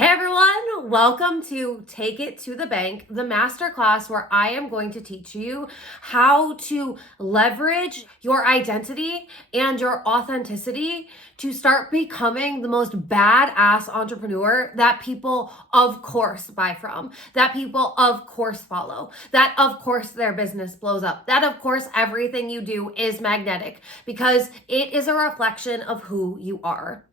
Hey everyone, welcome to Take It to the Bank, the masterclass where I am going to teach you how to leverage your identity and your authenticity to start becoming the most badass entrepreneur that people of course buy from, that people of course follow, that of course their business blows up, that of course everything you do is magnetic because it is a reflection of who you are.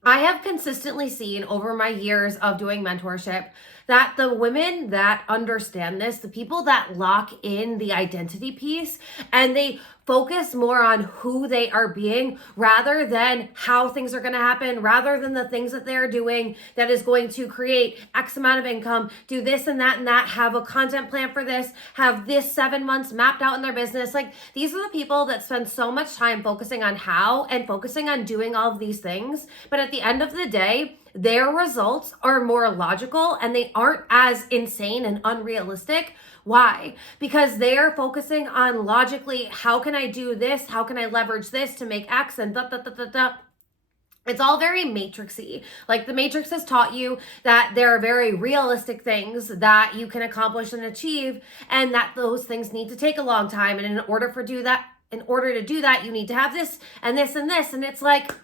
I have consistently seen over my years of doing mentorship that the women that understand this, the people that lock in the identity piece and they focus more on who they are being rather than how things are going to happen, rather than the things that they're doing that is going to create X amount of income, do this and that, have a content plan for this, have this 7 months mapped out in their business. Like, these are the people that spend so much time focusing on how and focusing on doing all of these things. But at the end of the day, their results are more logical and they aren't as insane and unrealistic. Why? Because they're focusing on logically, how can I do this? How can I leverage this to make X and da da da da da. It's all very matrixy. Like, the Matrix has taught you that there are very realistic things that you can accomplish and achieve, and that those things need to take a long time. And in order to do that, you need to have this and this and this. And it's like,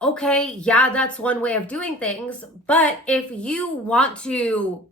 okay, yeah, that's one way of doing things. But if you want to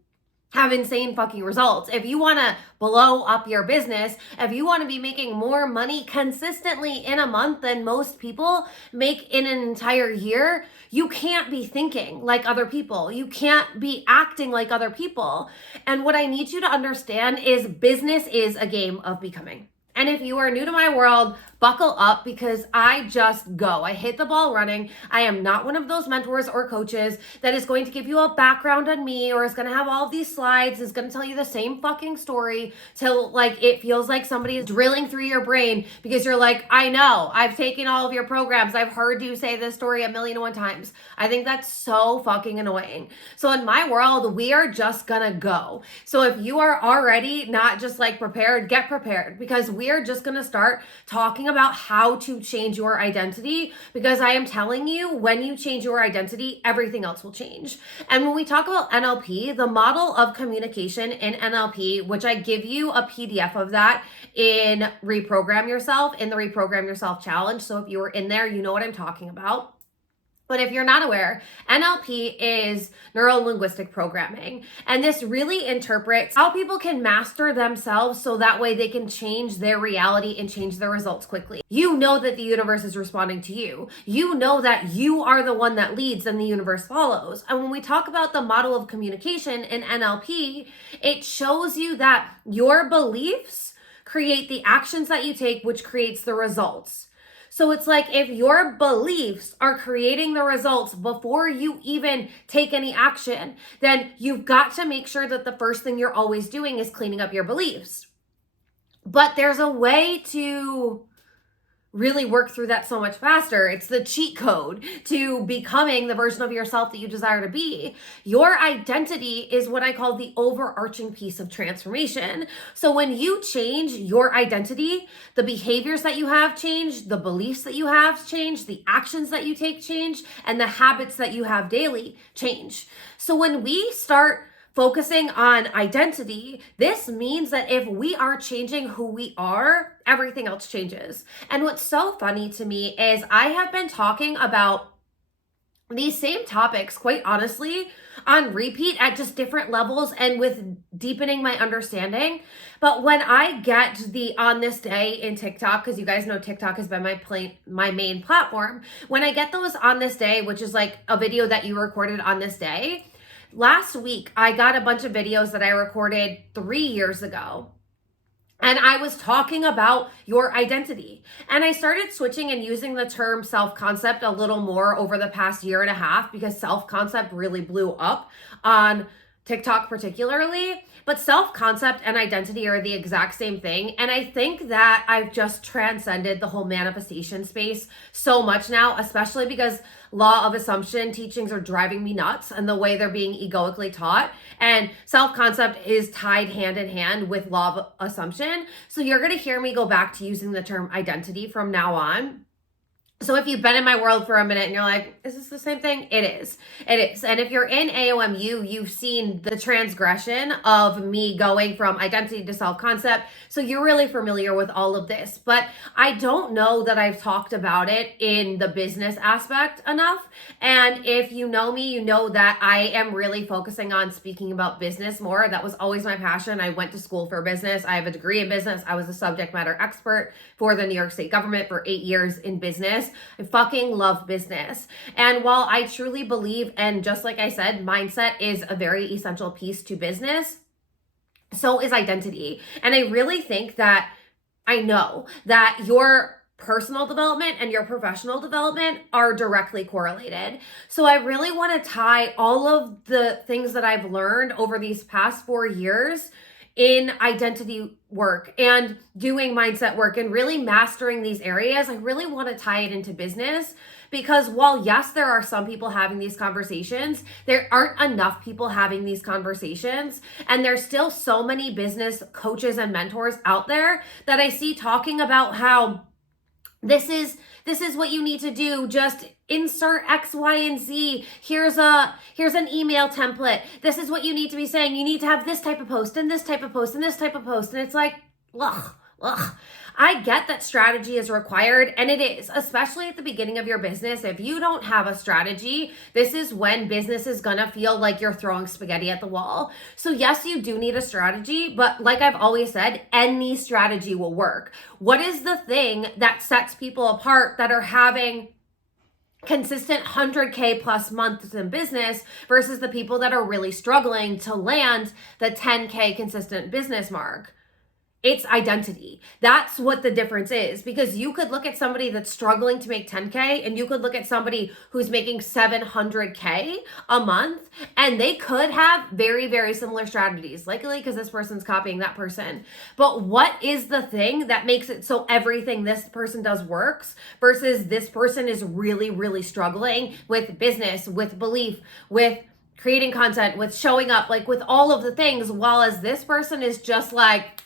have insane fucking results, if you want to blow up your business, if you want to be making more money consistently in a month than most people make in an entire year, you can't be thinking like other people. You can't be acting like other people. And what I need you to understand is business is a game of becoming. And if you are new to my world, buckle up, because I just go. I hit the ball running. I am not one of those mentors or coaches that is going to give you a background on me or is going to have all of these slides, is going to tell you the same fucking story till like it feels like somebody is drilling through your brain because you're like, I know, I've taken all of your programs. I've heard you say this story 1,000,001 times. I think that's so fucking annoying. So in my world, we are just gonna go. So if you are already not just like prepared, get prepared, because we are just gonna start talking about how to change your identity, because I am telling you, when you change your identity, everything else will change. And when we talk about NLP, the model of communication in NLP, which I give you a PDF of that in Reprogram Yourself, in the Reprogram Yourself challenge. So if you were in there, you know what I'm talking about. But if you're not aware, NLP is neuro-linguistic programming. And this really interprets how people can master themselves so that way they can change their reality and change their results quickly. You know that the universe is responding to you. You know that you are the one that leads and the universe follows. And when we talk about the model of communication in NLP, it shows you that your beliefs create the actions that you take, which creates the results. So it's like, if your beliefs are creating the results before you even take any action, then you've got to make sure that the first thing you're always doing is cleaning up your beliefs. But there's a way to really work through that so much faster. It's the cheat code to becoming the version of yourself that you desire to be. Your identity is what I call the overarching piece of transformation. So when you change your identity, the behaviors that you have change, the beliefs that you have change, the actions that you take change, and the habits that you have daily change. So when we start focusing on identity, this means that if we are changing who we are, everything else changes. And what's so funny to me is I have been talking about these same topics, quite honestly, on repeat at just different levels and with deepening my understanding. But when I get the on this day in TikTok, because you guys know TikTok has been my main platform, when I get those on this day, which is like a video that you recorded on this day, last week, I got a bunch of videos that I recorded 3 years ago. And I was talking about your identity. And I started switching and using the term self-concept a little more over the past 1.5 years, because self-concept really blew up on TikTok particularly. But self-concept and identity are the exact same thing. And I think that I've just transcended the whole manifestation space so much now, especially because law of assumption teachings are driving me nuts and the way they're being egoically taught. And self-concept is tied hand in hand with law of assumption. So you're going to hear me go back to using the term identity from now on. So if you've been in my world for a minute and you're like, is this the same thing? It is. It is. And if you're in AOMU, you've seen the transgression of me going from identity to self-concept. So you're really familiar with all of this. But I don't know that I've talked about it in the business aspect enough. And if you know me, you know that I am really focusing on speaking about business more. That was always my passion. I went to school for business. I have a degree in business. I was a subject matter expert for the New York State government for 8 years in business. I fucking love business. And while I truly believe, and just like I said, mindset is a very essential piece to business, so is identity. And I really think that I know that your personal development and your professional development are directly correlated. So I really want to tie all of the things that I've learned over these past 4 years in identity work and doing mindset work and really mastering these areas. I really want to tie it into business because while yes, there are some people having these conversations, there aren't enough people having these conversations. And there's still so many business coaches and mentors out there that I see talking about how this is what you need to do. Just insert X, Y, and Z. Here's an email template. This is what you need to be saying. You need to have this type of post and this type of post and this type of post. And it's like, ugh. I get that strategy is required, and it is, especially at the beginning of your business. If you don't have a strategy, this is when business is gonna feel like you're throwing spaghetti at the wall. So yes, you do need a strategy, but like I've always said, any strategy will work. What is the thing that sets people apart that are having consistent 100K plus months in business versus the people that are really struggling to land the 10K consistent business mark? It's identity. That's what the difference is, because you could look at somebody that's struggling to make 10K and you could look at somebody who's making 700K a month, and they could have very, very similar strategies, likely because this person's copying that person. But what is the thing that makes it so everything this person does works versus this person is really, really struggling with business, with belief, with creating content, with showing up, like with all of the things, while as this person is just like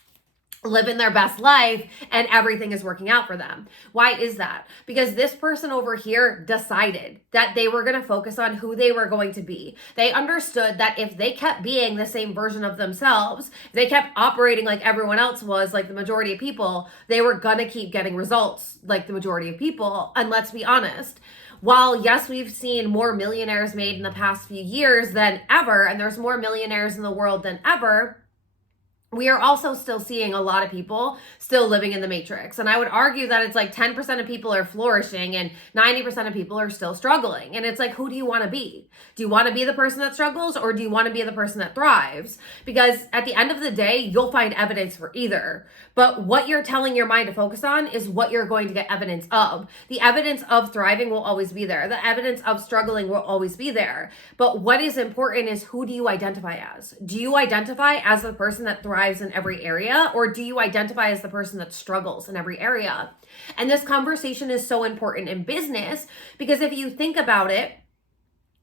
living their best life and everything is working out for them. Why is that? Because this person over here decided that they were going to focus on who they were going to be. They understood that if they kept being the same version of themselves, if they kept operating like everyone else was, like the majority of people, they were going to keep getting results like the majority of people. And let's be honest, while yes, we've seen more millionaires made in the past few years than ever, and there's more millionaires in the world than ever, we are also still seeing a lot of people still living in the matrix. And I would argue that it's like 10% of people are flourishing and 90% of people are still struggling. And it's like, who do you want to be? Do you want to be the person that struggles, or do you want to be the person that thrives? Because at the end of the day, you'll find evidence for either. But what you're telling your mind to focus on is what you're going to get evidence of. The evidence of thriving will always be there. The evidence of struggling will always be there. But what is important is, who do you identify as? Do you identify as the person that thrives in every area, or do you identify as the person that struggles in every area? And this conversation is so important in business, because if you think about it,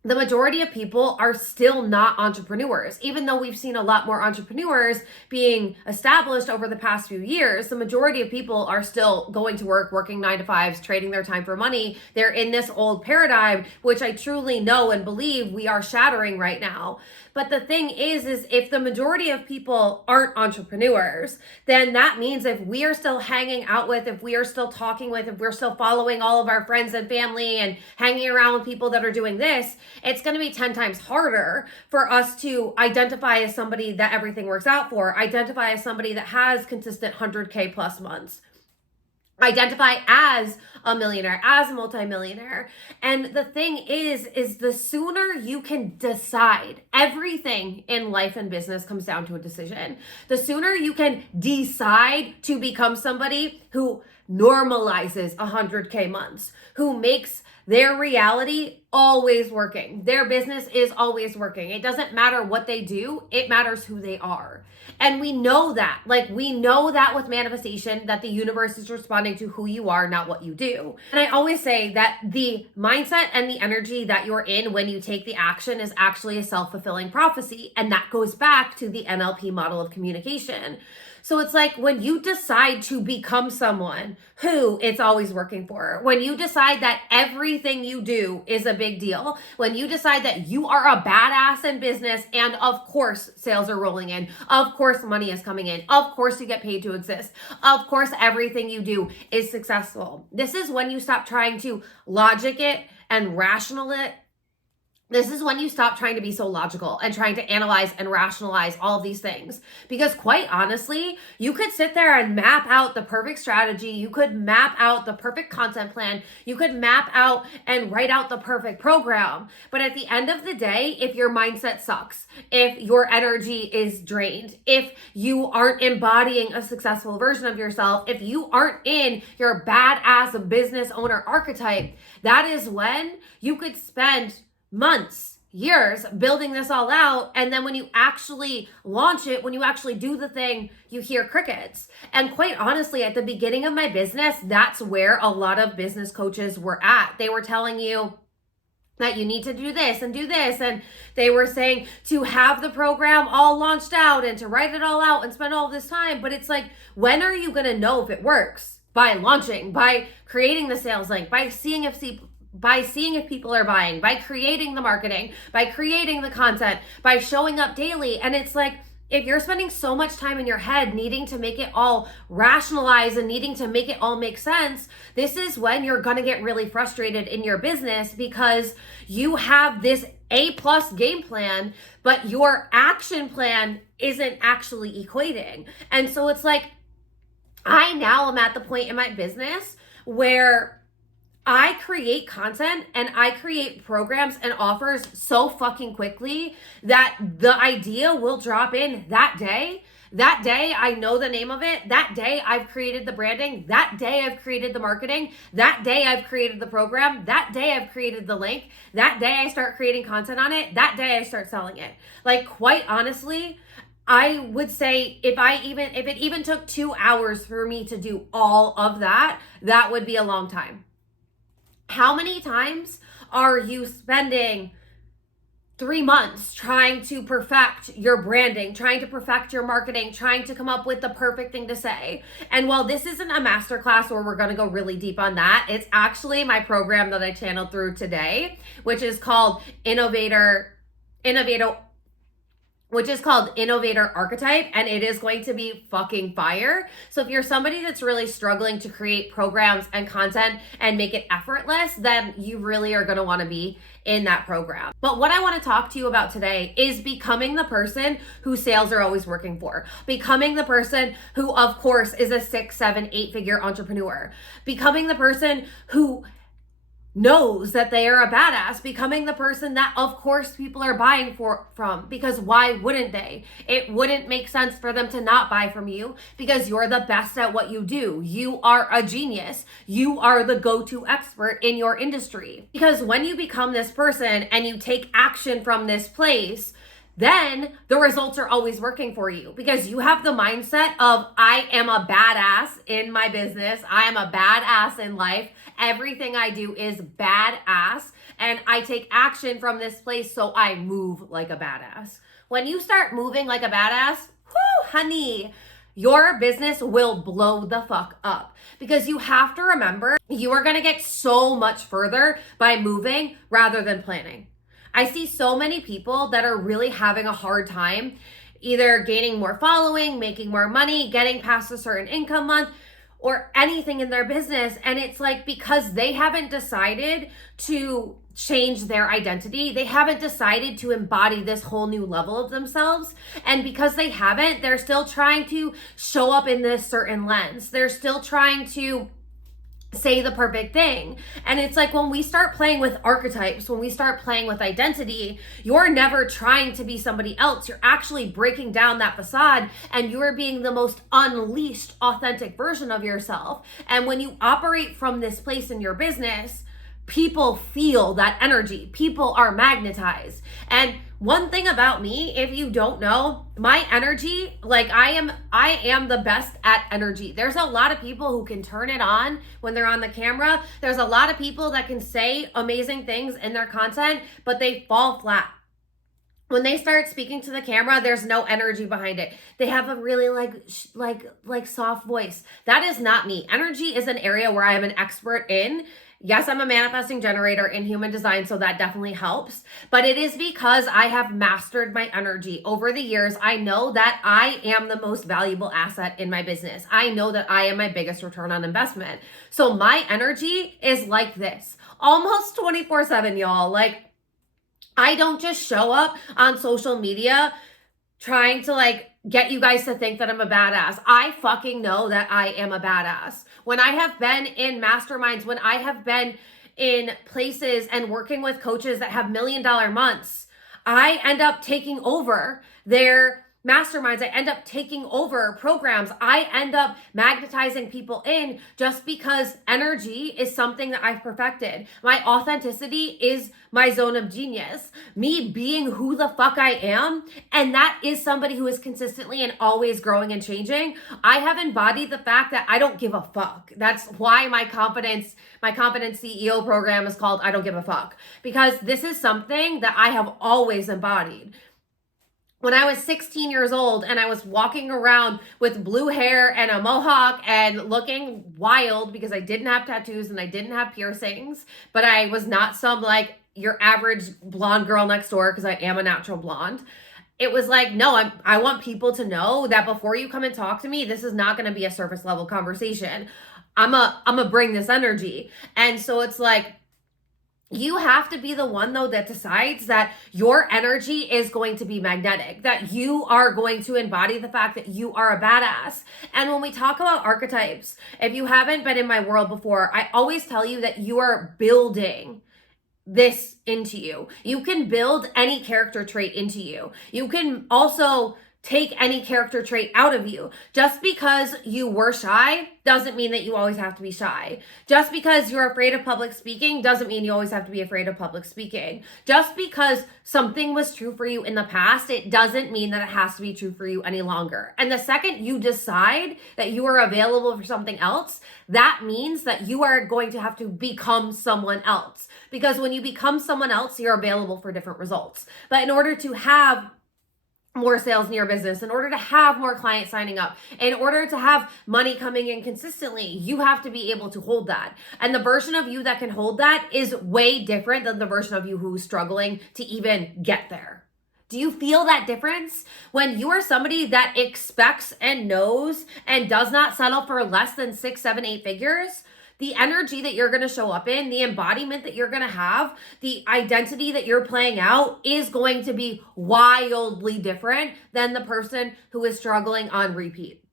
the majority of people are still not entrepreneurs. Even though we've seen a lot more entrepreneurs being established over the past few years, the majority of people are still going to work, working 9 to 5s, trading their time for money. They're in this old paradigm, which I truly know and believe we are shattering right now. But the thing is if the majority of people aren't entrepreneurs, then that means if we are still hanging out with, if we are still talking with, if we're still following all of our friends and family and hanging around with people that are doing this, it's going to be 10 times harder for us to identify as somebody that everything works out for, identify as somebody that has consistent 100K plus months, identify as a millionaire, as a multimillionaire. And the thing is the sooner you can decide, everything in life and business comes down to a decision. The sooner you can decide to become somebody who normalizes 100K months, who makes their reality always working. Their business is always working. It doesn't matter what they do, it matters who they are. And we know that. Like, we know that with manifestation, that the universe is responding to who you are, not what you do. And I always say that the mindset and the energy that you're in when you take the action is actually a self-fulfilling prophecy. And that goes back to the NLP model of communication. So it's like when you decide to become someone who it's always working for, when you decide that everything you do is a big deal, when you decide that you are a badass in business, and of course sales are rolling in, of course money is coming in, of course you get paid to exist, of course everything you do is successful. This is when you stop trying to logic it and rational it. This is when you stop trying to be so logical and trying to analyze and rationalize all of these things. Because quite honestly, you could sit there and map out the perfect strategy. You could map out the perfect content plan. You could map out and write out the perfect program. But at the end of the day, if your mindset sucks, if your energy is drained, if you aren't embodying a successful version of yourself, if you aren't in your badass business owner archetype, that is when you could spend months, years building this all out. And then when you actually launch it, when you actually do the thing, you hear crickets. And quite honestly, at the beginning of my business, that's where a lot of business coaches were at. They were telling you that you need to do this and do this. And they were saying to have the program all launched out and to write it all out and spend all this time. But it's like, when are you going to know if it works? By launching, by creating the sales link, by seeing if people are buying, by creating the marketing, by creating the content, by showing up daily. And it's like, if you're spending so much time in your head needing to make it all rationalize and needing to make it all make sense, this is when you're going to get really frustrated in your business, because you have this A+ game plan, but your action plan isn't actually equating. And so it's like, I now am at the point in my business where I create content and I create programs and offers so fucking quickly that the idea will drop in that day. That day, I know the name of it. That day, I've created the branding. That day, I've created the marketing. That day, I've created the program. That day, I've created the link. That day, I start creating content on it. That day, I start selling it. Like, quite honestly, I would say if it even took 2 hours for me to do all of that, that would be a long time. How many times are you spending 3 months trying to perfect your branding, trying to perfect your marketing, trying to come up with the perfect thing to say? And while this isn't a masterclass where we're going to go really deep on that, it's actually my program that I channeled through today, which is called Innovator Archetype, and it is going to be fucking fire. So if you're somebody that's really struggling to create programs and content and make it effortless, then you really are going to want to be in that program. But what I want to talk to you about today is becoming the person who sales are always working for. Becoming the person who, of course, is a 6, 7, 8-figure entrepreneur. Becoming the person who knows that they are a badass, becoming the person that of course people are buying from, because why wouldn't they? It wouldn't make sense for them to not buy from you, because you're the best at what you do. You are a genius. You are the go-to expert in your industry. Because when you become this person and you take action from this place, then the results are always working for you, because you have the mindset of, I am a badass in my business. I am a badass in life. Everything I do is badass, and I take action from this place, so I move like a badass. When you start moving like a badass, whoo, honey, your business will blow the fuck up, because you have to remember, you are going to get so much further by moving rather than planning. I see so many people that are really having a hard time either gaining more following, making more money, getting past a certain income month, or anything in their business. And it's like, because they haven't decided to change their identity, they haven't decided to embody this whole new level of themselves. And because they haven't, they're still trying to show up in this certain lens. They're still trying to say the perfect thing. And it's like, when we start playing with archetypes, when we start playing with identity, you're never trying to be somebody else. You're actually breaking down that facade, and you're being the most unleashed, authentic version of yourself. And when you operate from this place in your business, people feel that energy. People are magnetized. And one thing about me, if you don't know, my energy, like I am the best at energy. There's a lot of people who can turn it on when they're on the camera. There's a lot of people that can say amazing things in their content, but they fall flat. When they start speaking to the camera, there's no energy behind it. They have a really like soft voice. That is not me. Energy is an area where I am an expert in. Yes, I'm a manifesting generator in human design, so that definitely helps. But it is because I have mastered my energy over the years. I know that I am the most valuable asset in my business. I know that I am my biggest return on investment. So my energy is like this, almost 24/7, y'all. Like, I don't just show up on social media trying to get you guys to think that I'm a badass. I fucking know that I am a badass. When I have been in masterminds, when I have been in places and working with coaches that have $1 million months, I end up taking over their masterminds. I end up taking over programs. I end up magnetizing people in just because energy is something that I've perfected. My authenticity is my zone of genius. Me being who the fuck I am, and that is somebody who is consistently and always growing and changing. I have embodied the fact that I don't give a fuck. That's why my confidence CEO program is called I Don't Give a Fuck, because this is something that I have always embodied. When I was 16 years old and I was walking around with blue hair and a mohawk and looking wild because I didn't have tattoos and I didn't have piercings, but I was not some your average blonde girl next door because I am a natural blonde. It was like, no, I want people to know that before you come and talk to me, this is not going to be a surface level conversation. I'm a bring this energy. And so it's like, you have to be the one, though, that decides that your energy is going to be magnetic, that you are going to embody the fact that you are a badass. And when we talk about archetypes, if you haven't been in my world before, I always tell you that you are building this into you. You can build any character trait into you. You can also take any character trait out of you. Just because you were shy doesn't mean that you always have to be shy. Just because you're afraid of public speaking doesn't mean you always have to be afraid of public speaking. Just because something was true for you in the past, it doesn't mean that it has to be true for you any longer. And the second you decide that you are available for something else, that means that you are going to have to become someone else. Because when you become someone else, you're available for different results. But in order to have more sales in your business, in order to have more clients signing up, in order to have money coming in consistently, you have to be able to hold that. And the version of you that can hold that is way different than the version of you who's struggling to even get there. Do you feel that difference? When you are somebody that expects and knows and does not settle for less than 6, 7, 8 figures, the energy that you're going to show up in, the embodiment that you're going to have, the identity that you're playing out is going to be wildly different than the person who is struggling on repeat.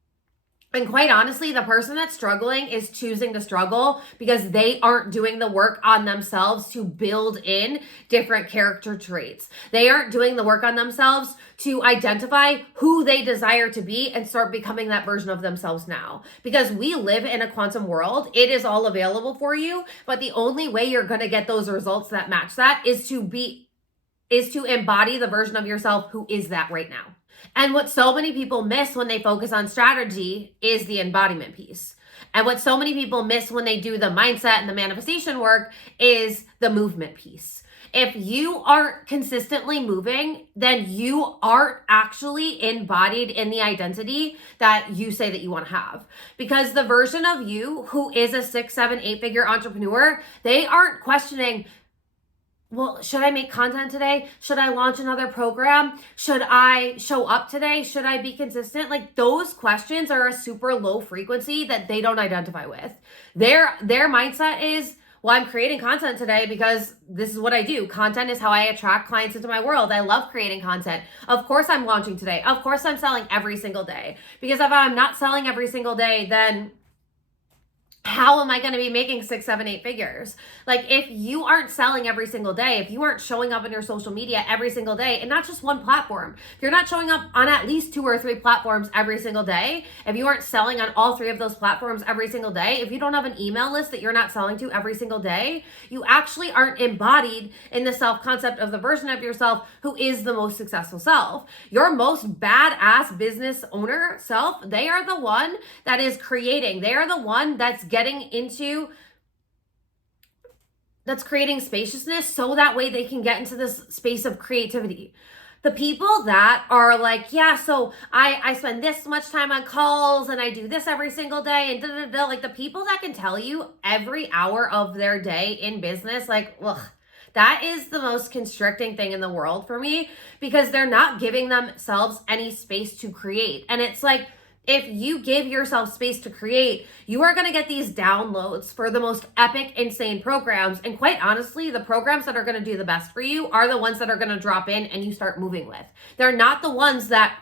And quite honestly, the person that's struggling is choosing to struggle because they aren't doing the work on themselves to build in different character traits. They aren't doing the work on themselves to identify who they desire to be and start becoming that version of themselves now. Because we live in a quantum world. It is all available for you, but the only way you're going to get those results that match that is to embody the version of yourself who is that right now. And what so many people miss when they focus on strategy is the embodiment piece. And what so many people miss when they do the mindset and the manifestation work is the movement piece. If you aren't consistently moving, then you aren't actually embodied in the identity that you say that you want to have. Because the version of you who is a 6, 7, 8 figure entrepreneur, they aren't questioning, well, should I make content today? Should I launch another program? Should I show up today? Should I be consistent? Like, those questions are a super low frequency that they don't identify with. Their mindset is, well, I'm creating content today because this is what I do. Content is how I attract clients into my world. I love creating content. Of course I'm launching today. Of course I'm selling every single day. Because if I'm not selling every single day, then how am I going to be making 6, 7, 8 figures? Like, if you aren't selling every single day, if you aren't showing up on your social media every single day, and not just one platform, if you're not showing up on at least 2 or 3 platforms every single day, if you aren't selling on all 3 of those platforms every single day, if you don't have an email list that you're not selling to every single day, you actually aren't embodied in the self-concept of the version of yourself who is the most successful self. Your most badass business owner self, they are the one that is creating. They are the one that's creating spaciousness so that way they can get into this space of creativity. The people that are like, yeah, so I spend this much time on calls and I do this every single day and like the people that can tell you every hour of their day in business, like, ugh, that is the most constricting thing in the world for me, because they're not giving themselves any space to create. And it's like, if you give yourself space to create, you are going to get these downloads for the most epic, insane programs. And quite honestly, the programs that are going to do the best for you are the ones that are going to drop in and you start moving with. They're not the ones that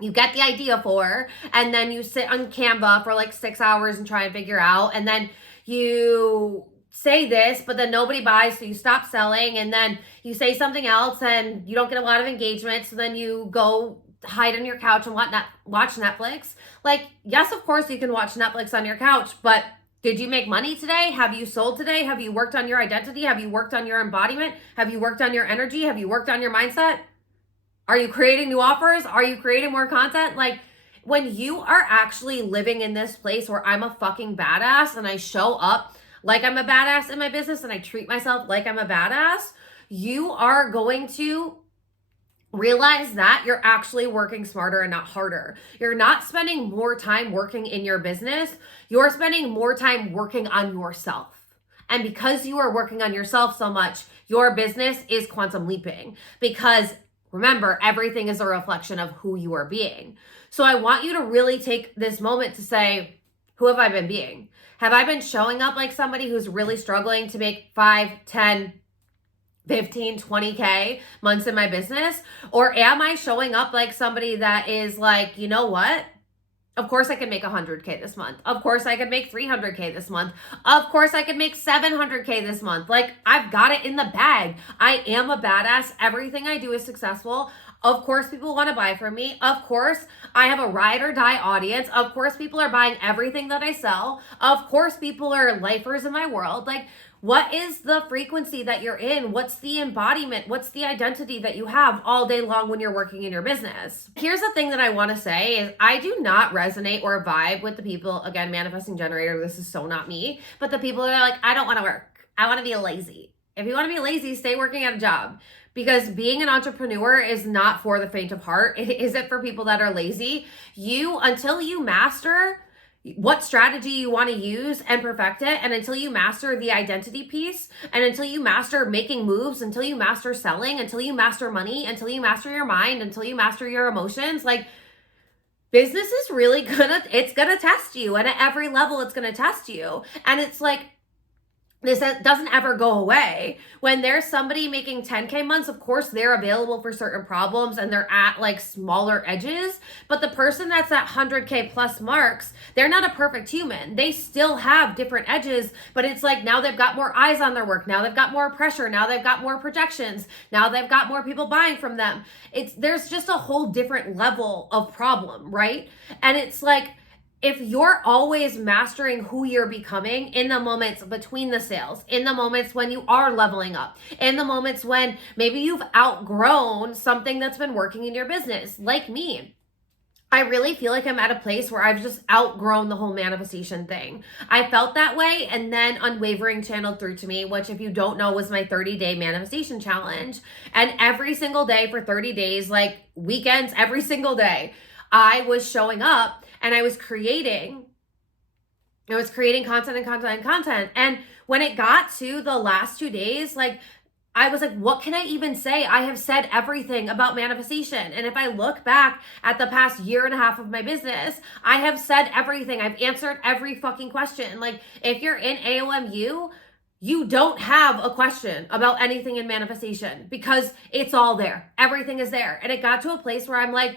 you get the idea for, and then you sit on Canva for like 6 hours and try and figure out, and then you say this, but then nobody buys, so you stop selling, and then you say something else and you don't get a lot of engagement, so then you go hide on your couch and watch Netflix. Like, yes, of course you can watch Netflix on your couch, but did you make money today? Have you sold today? Have you worked on your identity? Have you worked on your embodiment? Have you worked on your energy? Have you worked on your mindset? Are you creating new offers? Are you creating more content? Like, when you are actually living in this place where I'm a fucking badass and I show up like I'm a badass in my business and I treat myself like I'm a badass, you are going to realize that you're actually working smarter and not harder. You're not spending more time working in your business. You're spending more time working on yourself. And because you are working on yourself so much, your business is quantum leaping. Because remember, everything is a reflection of who you are being. So I want you to really take this moment to say, who have I been being? Have I been showing up like somebody who's really struggling to make 5, 10, 15, 20K months in my business? Or am I showing up like somebody that is like, you know what? Of course I can make 100K this month. Of course I could make 300K this month. Of course I could make 700K this month. Like, I've got it in the bag. I am a badass. Everything I do is successful. Of course people want to buy from me. Of course I have a ride or die audience. Of course people are buying everything that I sell. Of course people are lifers in my world. Like, what is the frequency that you're in? What's the embodiment? What's the identity that you have all day long when you're working in your business? Here's the thing that I want to say is I do not resonate or vibe with the people, again, manifesting generator, this is so not me, but the people that are like, I don't want to work. I want to be lazy. If you want to be lazy, stay working at a job. Because being an entrepreneur is not for the faint of heart. It isn't for people that are lazy. Until you master what strategy you want to use and perfect it, and until you master the identity piece, and until you master making moves, until you master selling, until you master money, until you master your mind, until you master your emotions, like, business is really it's gonna test you, and at every level it's gonna test you. And it's like, this doesn't ever go away. When there's somebody making 10K months, of course they're available for certain problems and they're at like smaller edges, but the person that's at 100K plus marks, they're not a perfect human. They still have different edges, but it's like now they've got more eyes on their work. Now they've got more pressure. Now they've got more projections. Now they've got more people buying from them. There's just a whole different level of problem, right? And it's like, if you're always mastering who you're becoming in the moments between the sales, in the moments when you are leveling up, in the moments when maybe you've outgrown something that's been working in your business, like me, I really feel like I'm at a place where I've just outgrown the whole manifestation thing. I felt that way, and then Unwavering channeled through to me, which, if you don't know, was my 30-day manifestation challenge. And every single day for 30 days, like weekends, every single day, I was showing up and I was creating content and content and content. And when it got to the last 2 days, like, I was like, what can I even say? I have said everything about manifestation. And if I look back at the past year and a half of my business, I have said everything. I've answered every fucking question. Like, if you're in AOMU, you don't have a question about anything in manifestation because it's all there. Everything is there. And it got to a place where I'm like,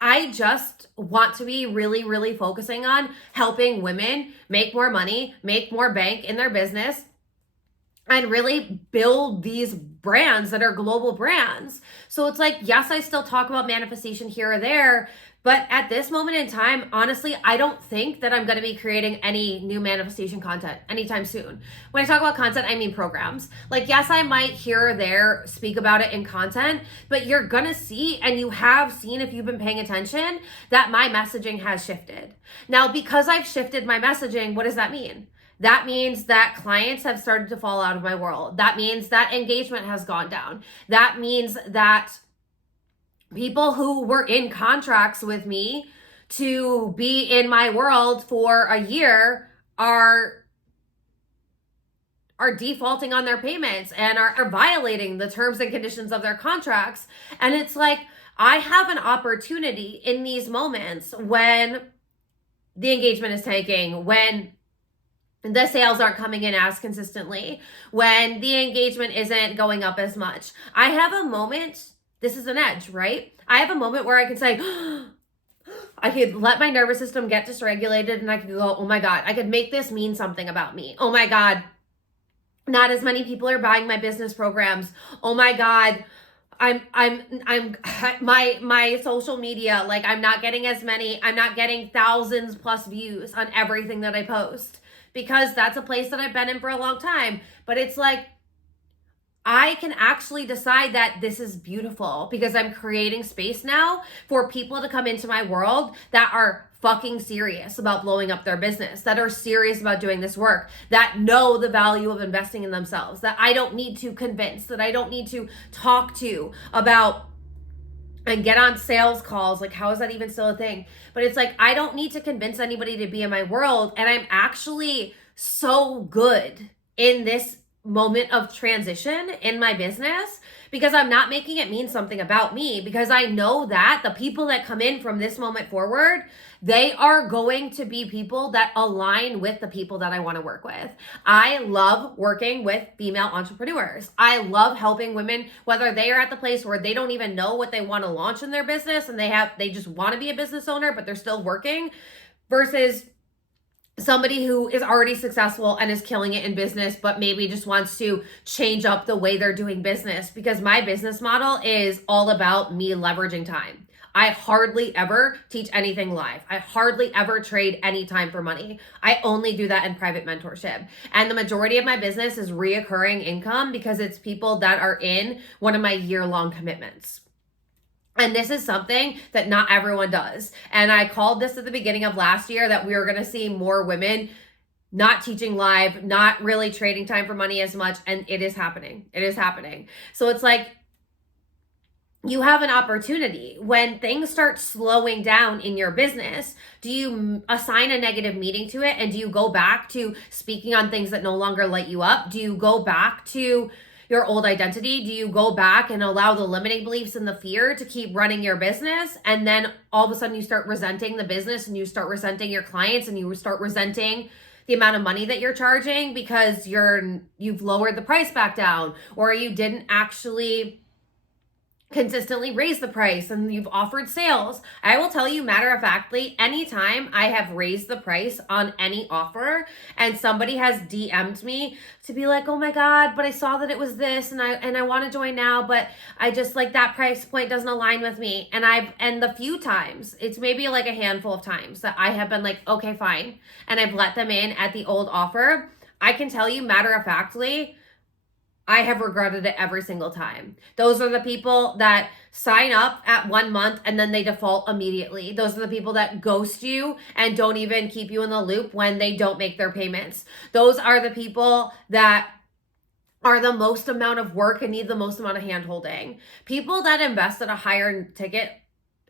I just want to be really, really focusing on helping women make more money, make more bank in their business, and really build these brands that are global brands. So it's like, yes, I still talk about manifestation here or there, but at this moment in time, honestly, I don't think that I'm going to be creating any new manifestation content anytime soon. When I talk about content, I mean programs. Like, yes, I might here or there speak about it in content, but you're going to see, and you have seen if you've been paying attention, that my messaging has shifted. Now, because I've shifted my messaging, what does that mean? That means that clients have started to fall out of my world. That means that engagement has gone down. That means that people who were in contracts with me to be in my world for a year are defaulting on their payments and are violating the terms and conditions of their contracts. And it's like, I have an opportunity in these moments when the engagement is tanking, when the sales aren't coming in as consistently, when the engagement isn't going up as much. I have a moment, this is an edge, right? I have a moment where I can say, I could let my nervous system get dysregulated and I could go, oh my God, I could make this mean something about me. Oh my God, not as many people are buying my business programs. Oh my God, my social media, like I'm not getting thousands plus views on everything that I post, because that's a place that I've been in for a long time. But it's like, I can actually decide that this is beautiful because I'm creating space now for people to come into my world that are fucking serious about blowing up their business, that are serious about doing this work, that know the value of investing in themselves, that I don't need to convince, that I don't need to talk to about and get on sales calls. Like, how is that even still a thing? But it's like, I don't need to convince anybody to be in my world. And I'm actually so good in this moment of transition in my business because I'm not making it mean something about me, because I know that the people that come in from this moment forward, they are going to be people that align with the people that I want to work with. I love working with female entrepreneurs. I love helping women, whether they are at the place where they don't even know what they want to launch in their business and they just want to be a business owner, but they're still working, versus somebody who is already successful and is killing it in business, but maybe just wants to change up the way they're doing business, because my business model is all about me leveraging time. I hardly ever teach anything live. I hardly ever trade any time for money. I only do that in private mentorship. And the majority of my business is reoccurring income because it's people that are in one of my year-long commitments. And this is something that not everyone does. And I called this at the beginning of last year that we were going to see more women not teaching live, not really trading time for money as much. And it is happening. It is happening. So it's like, you have an opportunity when things start slowing down in your business. Do you assign a negative meaning to it? And do you go back to speaking on things that no longer light you up? Do you go back to your old identity? Do you go back and allow the limiting beliefs and the fear to keep running your business? And then all of a sudden you start resenting the business, and you start resenting your clients, and you start resenting the amount of money that you're charging because you've lowered the price back down, or you didn't actually consistently raise the price and you've offered sales. I will tell you, matter of factly, anytime I have raised the price on any offer and somebody has DM'd me to be like, oh my God, but I saw that it was this and I want to join now, but I just like that price point doesn't align with me. And the few times, it's maybe like a handful of times that I have been like, okay, fine. And I've let them in at the old offer. I can tell you, matter of factly, I have regretted it every single time. Those are the people that sign up at 1 month and then they default immediately. Those are the people that ghost you and don't even keep you in the loop when they don't make their payments. Those are the people that are the most amount of work and need the most amount of hand-holding. People that invest at a higher ticket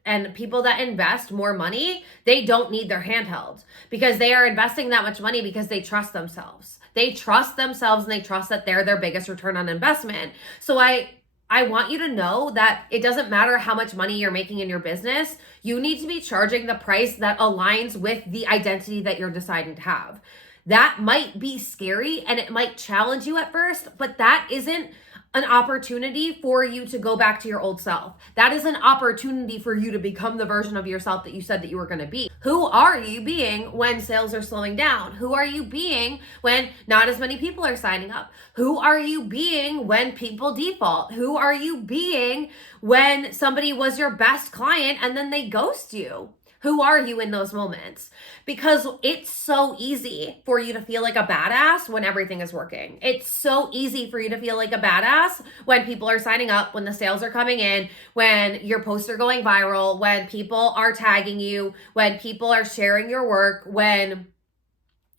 and people that invest more money, they don't need their handheld, because they are investing that much money because they trust themselves. They trust themselves and they trust that they're their biggest return on investment. So I want you to know that it doesn't matter how much money you're making in your business. You need to be charging the price that aligns with the identity that you're deciding to have. That might be scary and it might challenge you at first, but that isn't an opportunity for you to go back to your old self. That is an opportunity for you to become the version of yourself that you said that you were going to be. Who are you being when sales are slowing down? Who are you being when not as many people are signing up? Who are you being when people default? Who are you being when somebody was your best client and then they ghost you? Who are you in those moments? Because it's so easy for you to feel like a badass when everything is working. It's so easy for you to feel like a badass when people are signing up, when the sales are coming in, when your posts are going viral, when people are tagging you, when people are sharing your work, when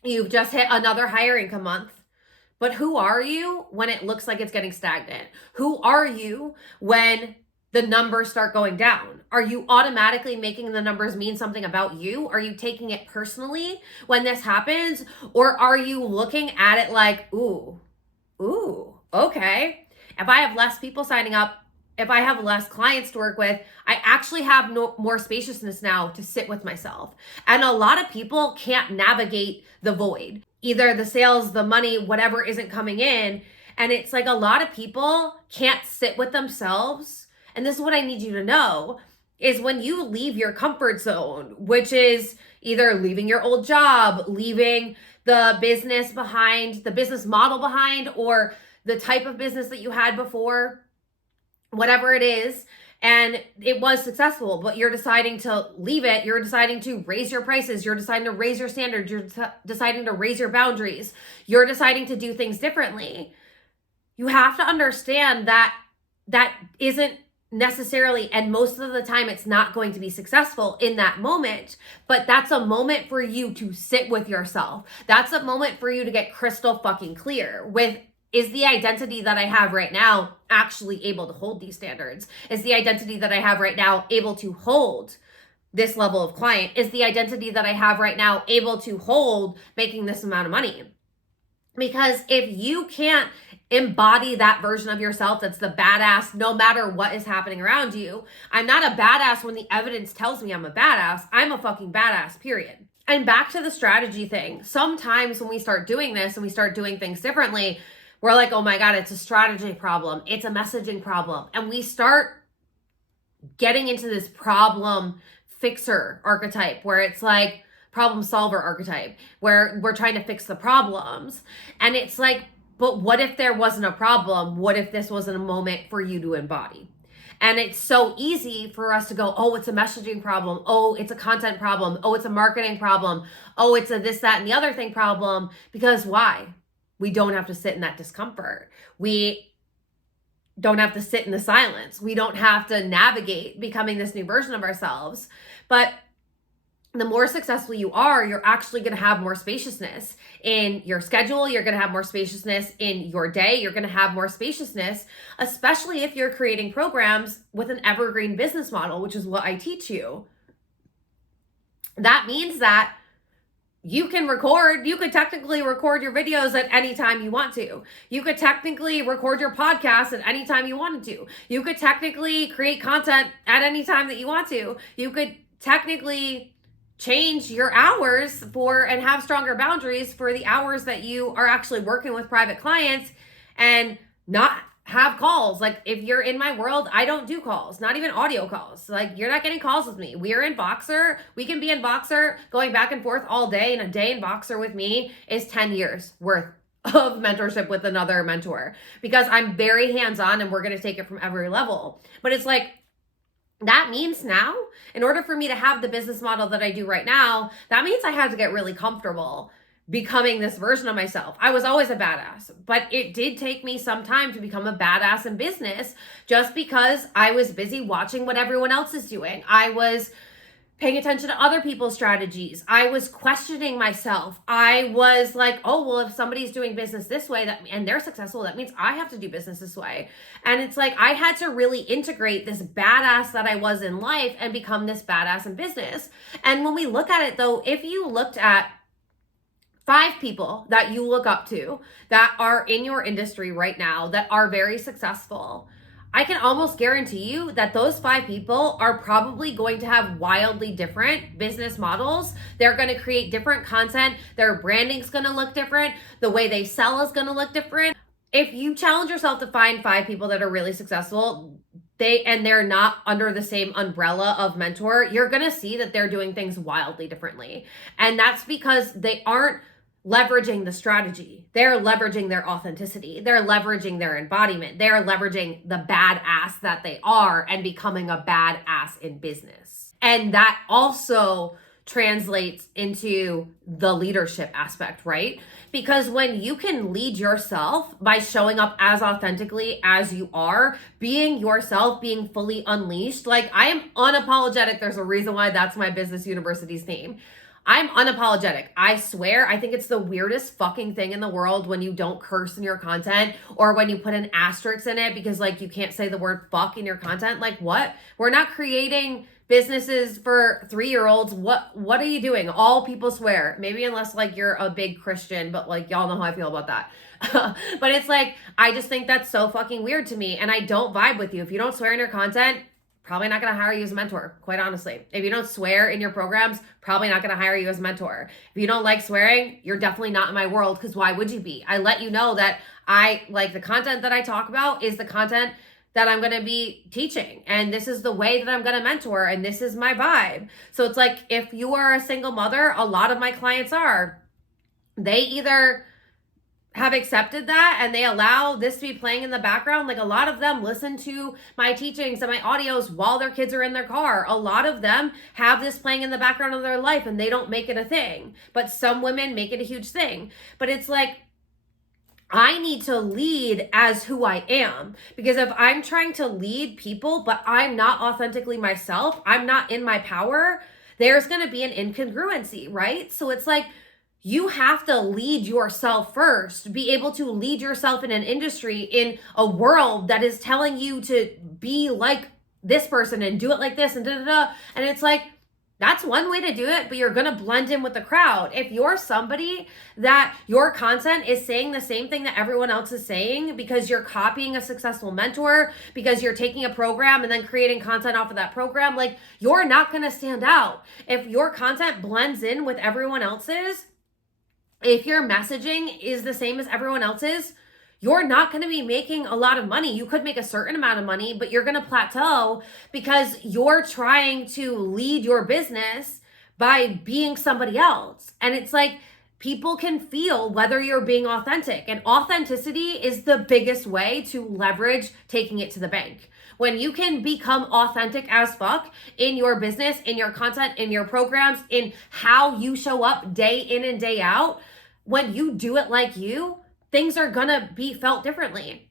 you've just hit another higher income month. But who are you when it looks like it's getting stagnant? Who are you when the numbers start going down? Are you automatically making the numbers mean something about you? Are you taking it personally when this happens? Or are you looking at it like, ooh, okay. If I have less people signing up, if I have less clients to work with, I actually have more spaciousness now to sit with myself. And a lot of people can't navigate the void. Either the sales, the money, whatever isn't coming in. And it's like a lot of people can't sit with themselves. And this is what I need you to know, is when you leave your comfort zone, which is either leaving your old job, leaving the business behind, the business model behind, or the type of business that you had before, whatever it is, and it was successful, but you're deciding to leave it, you're deciding to raise your prices, you're deciding to raise your standards, you're deciding to raise your boundaries, you're deciding to do things differently. You have to understand that that isn't necessarily, and most of the time it's not going to be successful in that moment, but that's a moment for you to sit with yourself. That's a moment for you to get crystal fucking clear with, is the identity that I have right now actually able to hold these standards? Is the identity that I have right now able to hold this level of client? Is the identity that I have right now able to hold making this amount of money? Because if you can't embody that version of yourself that's the badass no matter what is happening around you, I'm not a badass when the evidence tells me I'm a badass. I'm a fucking badass, period. And back to the strategy thing. Sometimes when we start doing this and we start doing things differently, we're like, oh my God, it's a strategy problem. It's a messaging problem. And we start getting into this problem fixer archetype where it's like problem solver archetype, where we're trying to fix the problems. And it's like, but what if there wasn't a problem? What if this wasn't a moment for you to embody? And it's so easy for us to go, oh, it's a messaging problem. Oh, it's a content problem. Oh, it's a marketing problem. Oh, it's a this, that, and the other thing problem. Because why? We don't have to sit in that discomfort. We don't have to sit in the silence. We don't have to navigate becoming this new version of ourselves. But the more successful you are, you're actually going to have more spaciousness in your schedule. You're going to have more spaciousness in your day. You're going to have more spaciousness, especially if you're creating programs with an evergreen business model, which is what I teach you. That means that you could technically record your videos at any time you want to. You could technically record your podcast at any time you wanted to. You could technically create content at any time that you want to. You could technically change your hours and have stronger boundaries for the hours that you are actually working with private clients and not have calls. Like if you're in my world, I don't do calls, not even audio calls. Like you're not getting calls with me. We're in Boxer. We can be in Boxer going back and forth all day, and a day in Boxer with me is 10 years worth of mentorship with another mentor because I'm very hands-on and we're going to take it from every level. But it's like, that means now, in order for me to have the business model that I do right now, that means I had to get really comfortable becoming this version of myself. I was always a badass, but it did take me some time to become a badass in business just because I was busy watching what everyone else is doing. I was paying attention to other people's strategies. I was questioning myself. I was like, oh, well, if somebody's doing business this way and they're successful, that means I have to do business this way. And it's like, I had to really integrate this badass that I was in life and become this badass in business. And when we look at it though, if you looked at 5 people that you look up to that are in your industry right now that are very successful, I can almost guarantee you that those 5 people are probably going to have wildly different business models. They're going to create different content. Their branding's going to look different. The way they sell is going to look different. if you challenge yourself to find 5 people that are really successful, they're not under the same umbrella of mentor, you're going to see that they're doing things wildly differently. And that's because they aren't leveraging the strategy. They're leveraging their authenticity. They're leveraging their embodiment. They're leveraging the badass that they are and becoming a badass in business. And that also translates into the leadership aspect, right? Because when you can lead yourself by showing up as authentically as you are, being yourself, being fully unleashed, like I am unapologetic. There's a reason why that's my business university's name. I'm unapologetic. I swear, I think it's the weirdest fucking thing in the world when you don't curse in your content or when you put an asterisk in it because like you can't say the word fuck in your content. Like what? We're not creating businesses for 3-year-olds. What are you doing? All people swear. Maybe unless like you're a big Christian, but like y'all know how I feel about that. But it's like, I just think that's so fucking weird to me. And I don't vibe with you. If you don't swear in your content, probably not going to hire you as a mentor, quite honestly. If you don't swear in your programs, probably not going to hire you as a mentor. If you don't like swearing, you're definitely not in my world because why would you be? I let you know that I like the content that I talk about is the content that I'm going to be teaching. And this is the way that I'm going to mentor. And this is my vibe. So it's like, if you are a single mother, a lot of my clients are, they either have accepted that and they allow this to be playing in the background. Like a lot of them listen to my teachings and my audios while their kids are in their car. A lot of them have this playing in the background of their life and they don't make it a thing. But some women make it a huge thing. But it's like, I need to lead as who I am, because if I'm trying to lead people, but I'm not authentically myself, I'm not in my power, there's going to be an incongruency, right? So it's like, you have to lead yourself first, be able to lead yourself in an industry, in a world that is telling you to be like this person and do it like this and da da da. And it's like, that's one way to do it, but you're going to blend in with the crowd. If you're somebody that your content is saying the same thing that everyone else is saying because you're copying a successful mentor, because you're taking a program and then creating content off of that program, like you're not going to stand out. If your content blends in with everyone else's, if your messaging is the same as everyone else's, you're not going to be making a lot of money. You could make a certain amount of money, but you're going to plateau because you're trying to lead your business by being somebody else. And it's like, people can feel whether you're being authentic, and authenticity is the biggest way to leverage taking it to the bank. When you can become authentic as fuck in your business, in your content, in your programs, in how you show up day in and day out, when you do it like you, things are gonna be felt differently.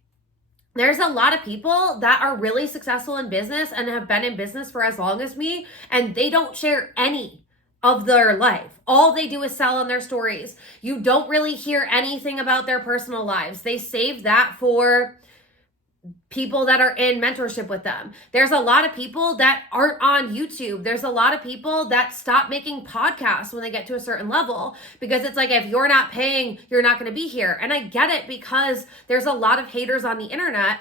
There's a lot of people that are really successful in business and have been in business for as long as me, and they don't share any of their life. All they do is sell on their stories. You don't really hear anything about their personal lives. They save that for people that are in mentorship with them. There's a lot of people that aren't on YouTube. There's a lot of people that stop making podcasts when they get to a certain level, because it's like, if you're not paying, you're not going to be here. And I get it, because there's a lot of haters on the internet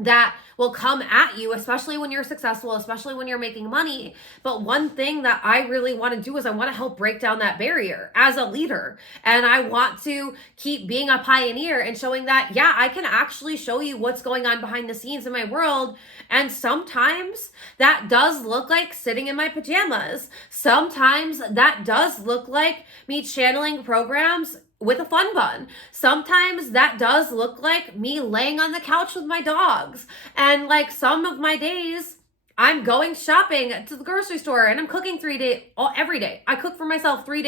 that will come at you, especially when you're successful, especially when you're making money. But one thing that I really want to do is I want to help break down that barrier as a leader. And I want to keep being a pioneer and showing that, yeah, I can actually show you what's going on behind the scenes in my world. And sometimes that does look like sitting in my pajamas. Sometimes that does look like me channeling programs with a fun bun. Sometimes that does look like me laying on the couch with my dogs. And like some of my days, I'm going shopping to the grocery store and I'm cooking every day. I cook for myself 3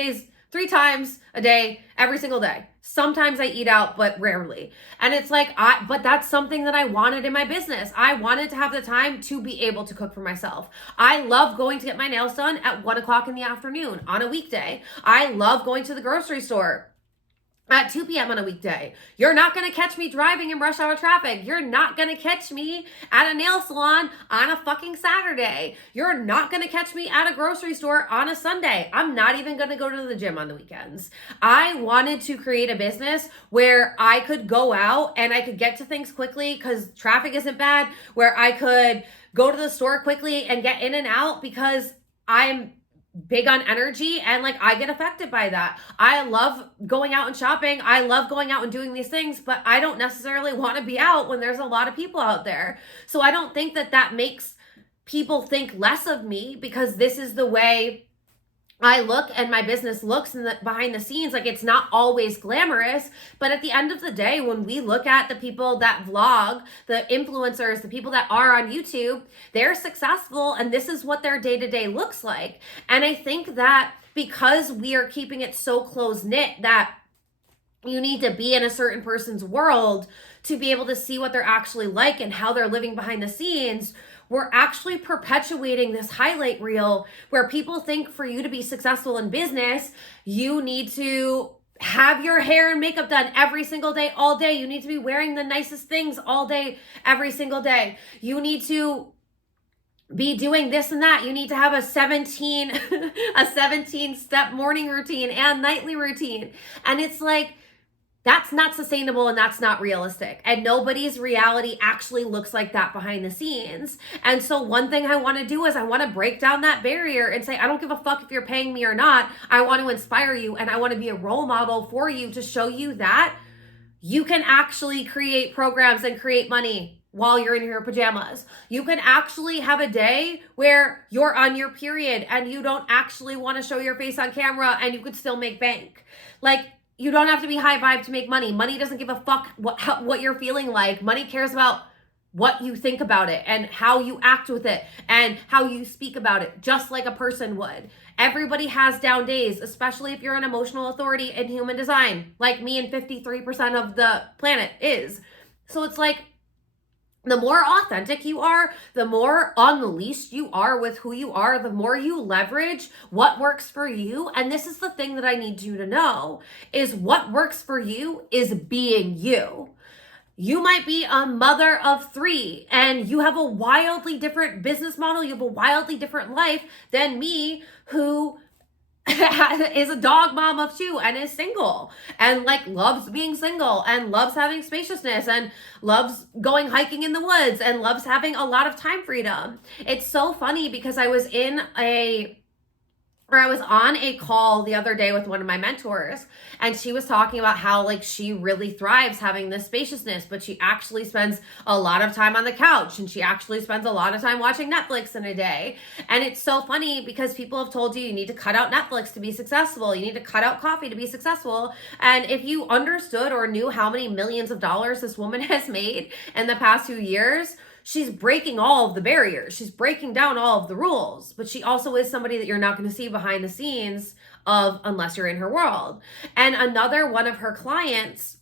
times a day, every single day. Sometimes I eat out, but rarely. And it's like, but that's something that I wanted in my business. I wanted to have the time to be able to cook for myself. I love going to get my nails done at 1:00 in the afternoon on a weekday. I love going to the grocery store at 2 p.m. on a weekday. You're not going to catch me driving in rush hour traffic. You're not going to catch me at a nail salon on a fucking Saturday. You're not going to catch me at a grocery store on a Sunday. I'm not even going to go to the gym on the weekends. I wanted to create a business where I could go out and I could get to things quickly because traffic isn't bad, where I could go to the store quickly and get in and out because I'm big on energy, and like I get affected by that. I love going out and shopping. I love going out and doing these things, but I don't necessarily want to be out when there's a lot of people out there. So I don't think that that makes people think less of me, because this is the way I look and my business looks in the behind the scenes. Like, it's not always glamorous, but at the end of the day, when we look at the people that vlog, the influencers, the people that are on YouTube, they're successful, and this is what their day-to-day looks like. And I think that because we are keeping it so close-knit that you need to be in a certain person's world to be able to see what they're actually like and how they're living behind the scenes, we're actually perpetuating this highlight reel where people think for you to be successful in business, you need to have your hair and makeup done every single day, all day. You need to be wearing the nicest things all day, every single day. You need to be doing this and that. You need to have a 17 step morning routine and nightly routine. And it's like, that's not sustainable and that's not realistic. And nobody's reality actually looks like that behind the scenes. And so one thing I want to do is I want to break down that barrier and say, I don't give a fuck if you're paying me or not. I want to inspire you, and I want to be a role model for you to show you that you can actually create programs and create money while you're in your pajamas. You can actually have a day where you're on your period and you don't actually want to show your face on camera, and you could still make bank. Like, you don't have to be high vibe to make money. Money doesn't give a fuck what you're feeling like. Money cares about what you think about it and how you act with it and how you speak about it, just like a person would. Everybody has down days, especially if you're an emotional authority in human design, like me and 53% of the planet is. So it's like, the more authentic you are, the more unleashed you are with who you are, the more you leverage what works for you. And this is the thing that I need you to know, is what works for you is being you. You might be a mother of 3 and you have a wildly different business model. You have a wildly different life than me, who is a dog mom of 2 and is single and like loves being single and loves having spaciousness and loves going hiking in the woods and loves having a lot of time freedom. It's so funny because I was on a call the other day with one of my mentors, and she was talking about how like she really thrives having this spaciousness, but she actually spends a lot of time on the couch and she actually spends a lot of time watching Netflix in a day. And it's so funny because people have told you need to cut out Netflix to be successful. You need to cut out coffee to be successful. And if you understood or knew how many millions of dollars this woman has made in the past few years, she's breaking all of the barriers. She's breaking down all of the rules, but she also is somebody that you're not going to see behind the scenes of unless you're in her world. And another one of her clients,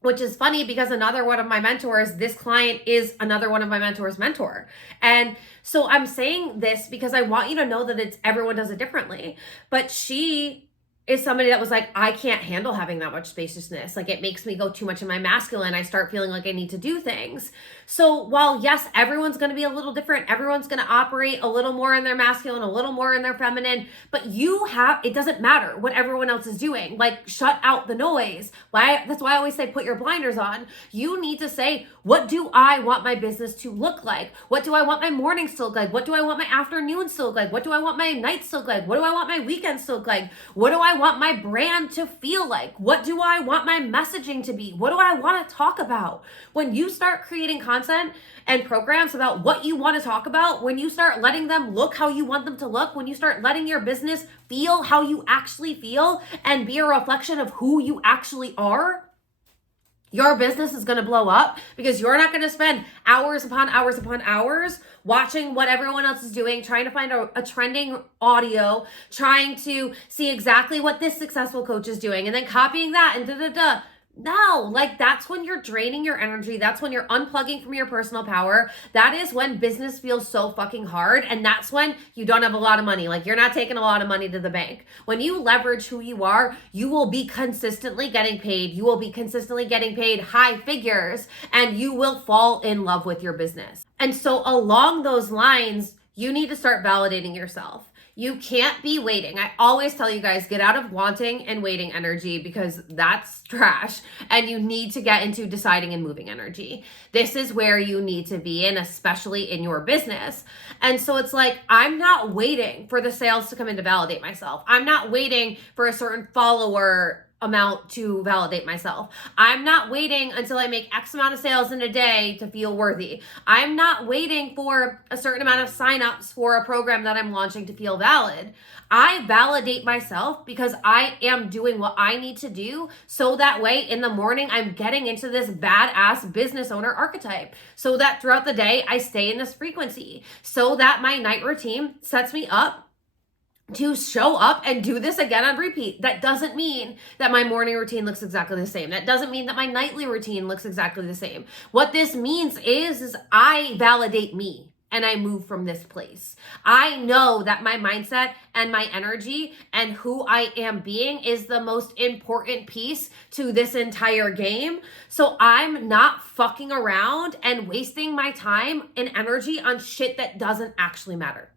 which is funny because another one of my mentors, this client is another one of my mentor's mentor. And so I'm saying this because I want you to know that everyone does it differently. But she is somebody that was like, I can't handle having that much spaciousness. Like, it makes me go too much in my masculine. I start feeling like I need to do things. So while yes, everyone's going to be a little different, everyone's going to operate a little more in their masculine, a little more in their feminine, but it doesn't matter what everyone else is doing. Like, shut out the noise. That's why I always say, put your blinders on. You need to say, what do I want my business to look like? What do I want my mornings to look like? What do I want my afternoons to look like? What do I want my nights to look like? What do I want my weekends to look like? What do I want my brand to feel like? What do I want my messaging to be? What do I want to talk about? When you start creating content and programs about what you want to talk about, when you start letting them look how you want them to look, when you start letting your business feel how you actually feel and be a reflection of who you actually are, your business is going to blow up, because you're not going to spend hours upon hours upon hours watching what everyone else is doing, trying to find a trending audio, trying to see exactly what this successful coach is doing, and then copying that and da-da-da. No, like, that's when you're draining your energy. That's when you're unplugging from your personal power. That is when business feels so fucking hard. And that's when you don't have a lot of money. Like, you're not taking a lot of money to the bank. When you leverage who you are, you will be consistently getting paid. You will be consistently getting paid high figures, and you will fall in love with your business. And so along those lines, you need to start validating yourself. You can't be waiting. I always tell you guys, get out of wanting and waiting energy because that's trash. And you need to get into deciding and moving energy. This is where you need to be in, especially in your business. And so it's like, I'm not waiting for the sales to come in to validate myself. I'm not waiting for a certain follower amount to validate myself. I'm not waiting until I make X amount of sales in a day to feel worthy. I'm not waiting for a certain amount of signups for a program that I'm launching to feel valid. I validate myself because I am doing what I need to do so that way in the morning I'm getting into this badass business owner archetype, so that throughout the day I stay in this frequency, so that my night routine sets me up to show up and do this again on repeat. That doesn't mean that my morning routine looks exactly the same. That doesn't mean that my nightly routine looks exactly the same. What this means is I validate me and I move from this place. I know that my mindset and my energy and who I am being is the most important piece to this entire game. So I'm not fucking around and wasting my time and energy on shit that doesn't actually matter.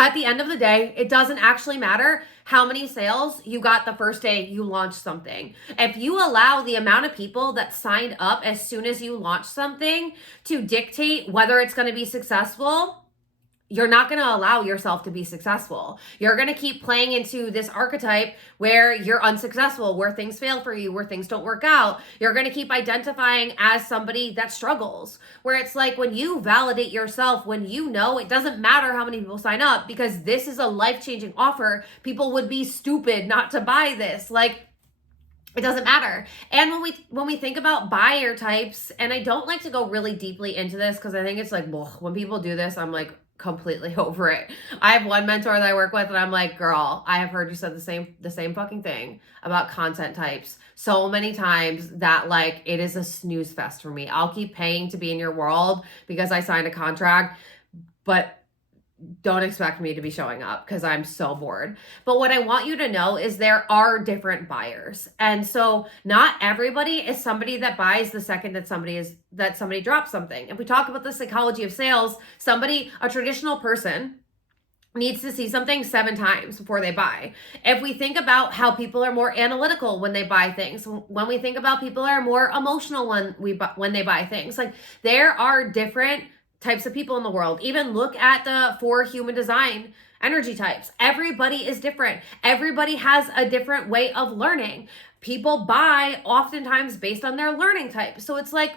At the end of the day, it doesn't actually matter how many sales you got the first day you launched something. If you allow the amount of people that signed up as soon as you launch something to dictate whether it's going to be successful, you're not going to allow yourself to be successful. You're going to keep playing into this archetype where you're unsuccessful, where things fail for you, where things don't work out. You're going to keep identifying as somebody that struggles, where it's like when you validate yourself, when you know it doesn't matter how many people sign up because this is a life-changing offer, people would be stupid not to buy this. Like, it doesn't matter. And when we think about buyer types, and I don't like to go really deeply into this because I think it's like, well, when people do this, I'm like, completely over it. I have one mentor that I work with and I'm like, girl, I have heard you said the same fucking thing about content types so many times that like it is a snooze fest for me. I'll keep paying to be in your world because I signed a contract, but don't expect me to be showing up because I'm so bored. But what I want you to know is there are different buyers. And so not everybody is somebody that buys the second that somebody drops something. If we talk about the psychology of sales, a traditional person needs to see something 7 times before they buy. If we think about how people are more analytical when they buy things, when we think about people are more emotional when they buy things, like there are different types of people in the world. Even look at the 4 human design energy types. Everybody is different. Everybody has a different way of learning. People buy oftentimes based on their learning type. So it's like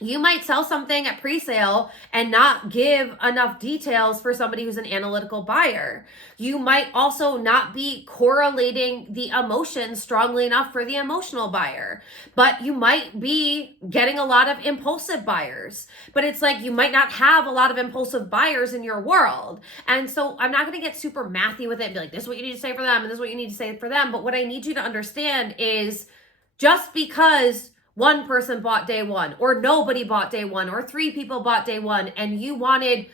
you might sell something at pre-sale and not give enough details for somebody who's an analytical buyer. You might also not be correlating the emotions strongly enough for the emotional buyer, but you might be getting a lot of impulsive buyers. But it's like you might not have a lot of impulsive buyers in your world. And so I'm not going to get super mathy with it and be like, this is what you need to say for them and this is what you need to say for them. But what I need you to understand is just because one person bought day one, or nobody bought day one, or 3 people bought day one, and you wanted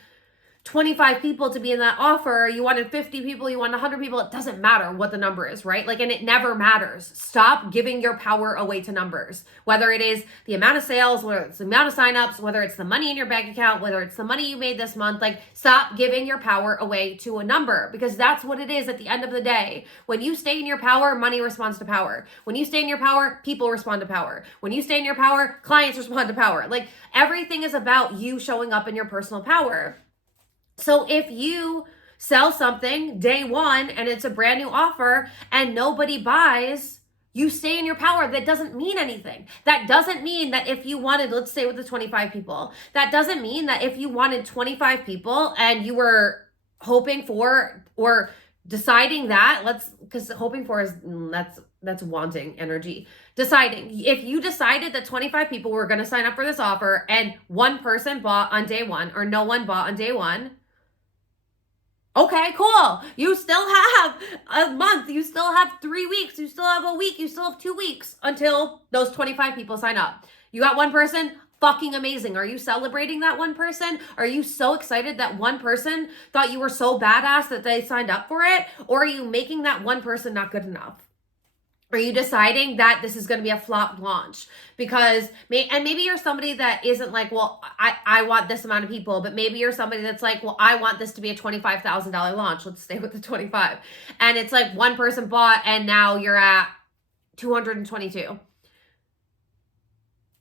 25 people to be in that offer, you wanted 50 people, you wanted 100 people, it doesn't matter what the number is, right? Like, and it never matters. Stop giving your power away to numbers, whether it is the amount of sales, whether it's the amount of signups, whether it's the money in your bank account, whether it's the money you made this month, like stop giving your power away to a number because that's what it is at the end of the day. When you stay in your power, money responds to power. When you stay in your power, people respond to power. When you stay in your power, clients respond to power. Like everything is about you showing up in your personal power. So if you sell something day one and it's a brand new offer and nobody buys, you stay in your power. That doesn't mean anything. That doesn't mean that if you wanted, let's say with the 25 people, that doesn't mean that if you wanted 25 people and you were hoping for or deciding that, because hoping for is, that's wanting energy. Deciding, if you decided that 25 people were going to sign up for this offer and one person bought on day one or no one bought on day one, okay, cool. You still have a month. You still have 3 weeks. You still have a week. You still have 2 weeks until those 25 people sign up. You got one person, fucking amazing. Are you celebrating that one person? Are you so excited that one person thought you were so badass that they signed up for it? Or are you making that one person not good enough? Are you deciding that this is going to be a flop launch? Because, maybe you're somebody that isn't like, well, I want this amount of people, but maybe you're somebody that's like, well, I want this to be a $25,000 launch. Let's stay with the 25. And it's like one person bought and now you're at 222.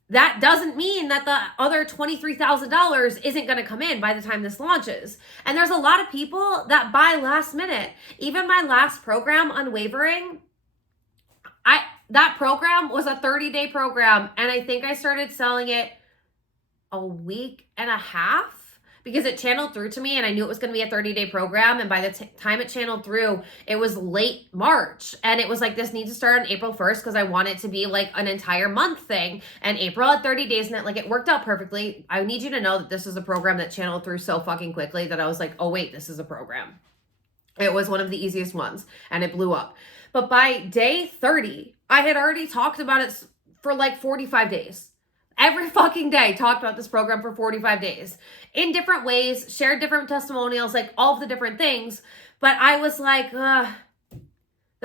That doesn't mean that the other $23,000 isn't going to come in by the time this launches. And there's a lot of people that buy last minute. Even my last program, Unwavering, that program was a 30-day program, and I think I started selling it a week and a half because it channeled through to me, and I knew it was going to be a 30-day program, and by the time it channeled through, it was late March, and it was like, this needs to start on April 1st because I want it to be like an entire month thing, and April had 30 days in it. Like, it worked out perfectly. I need you to know that this is a program that channeled through so fucking quickly that I was like, oh wait, this is a program. It was one of the easiest ones, and it blew up. But by day 30, I had already talked about it for like 45 days. Every fucking day, talked about this program for 45 days in different ways, shared different testimonials, like all of the different things. But I was like, the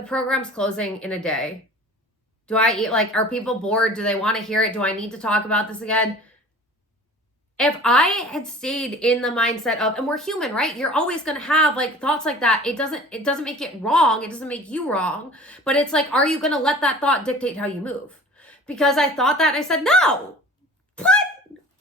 program's closing in a day. Are people bored? Do they want to hear it? Do I need to talk about this again? If I had stayed in the mindset of, and we're human, right? You're always going to have like thoughts like that. It doesn't make it wrong. It doesn't make you wrong. But it's like, are you going to let that thought dictate how you move? Because I thought that and I said, no. What?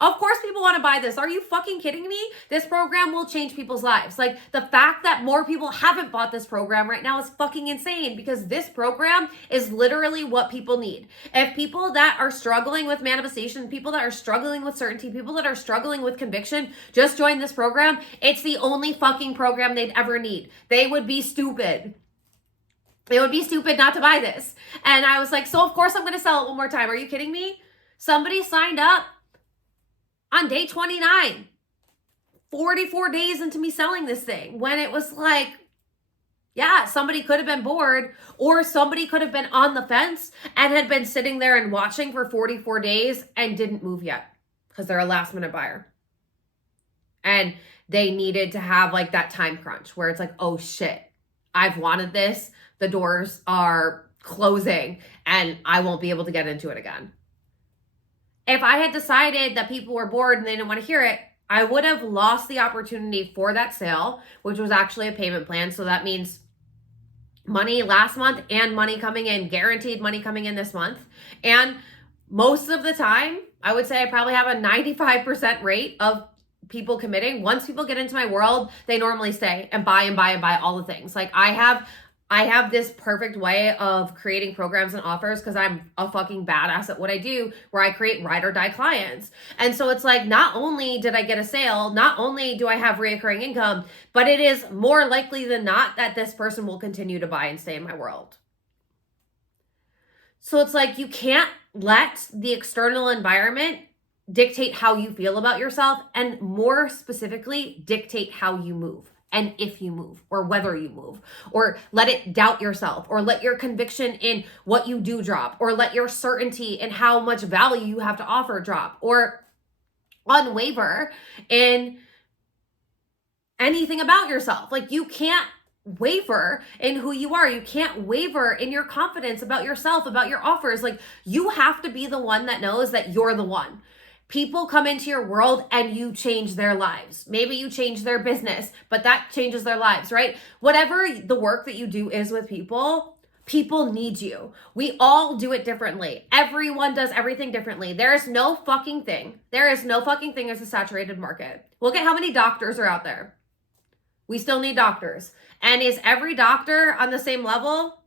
Of course people want to buy this. Are you fucking kidding me? This program will change people's lives. Like, the fact that more people haven't bought this program right now is fucking insane, because this program is literally what people need. If people that are struggling with manifestation, people that are struggling with certainty, people that are struggling with conviction just join this program, it's the only fucking program they'd ever need. They would be stupid. It would be stupid not to buy this. And I was like, so of course I'm going to sell it one more time. Are you kidding me? Somebody signed up on day 29, 44 days into me selling this thing, when it was like, yeah, somebody could have been bored, or somebody could have been on the fence and had been sitting there and watching for 44 days and didn't move yet because they're a last minute buyer. And they needed to have like that time crunch where it's like, oh shit, I've wanted this. The doors are closing and I won't be able to get into it again. If I had decided that people were bored and they didn't want to hear it, I would have lost the opportunity for that sale, which was actually a payment plan. So that means money last month and money coming in, guaranteed money coming in this month. And most of the time, I would say I probably have a 95% rate of people committing. Once people get into my world, they normally stay and buy and buy and buy all the things. Like, I have this perfect way of creating programs and offers because I'm a fucking badass at what I do, where I create ride or die clients. And so it's like, not only did I get a sale, not only do I have reoccurring income, but it is more likely than not that this person will continue to buy and stay in my world. So it's like, you can't let the external environment dictate how you feel about yourself, and more specifically, dictate how you move. And if you move, or whether you move, or let it doubt yourself, or let your conviction in what you do drop, or let your certainty in how much value you have to offer drop, or unwaver in anything about yourself. Like, you can't waver in who you are. You can't waver in your confidence about yourself, about your offers. Like, you have to be the one that knows that you're the one. People come into your world and you change their lives. Maybe you change their business, but that changes their lives, right? Whatever the work that you do is with people, people need you. We all do it differently. Everyone does everything differently. There is no fucking thing. There is no fucking thing as a saturated market. Look at how many doctors are out there. We still need doctors. And is every doctor on the same level?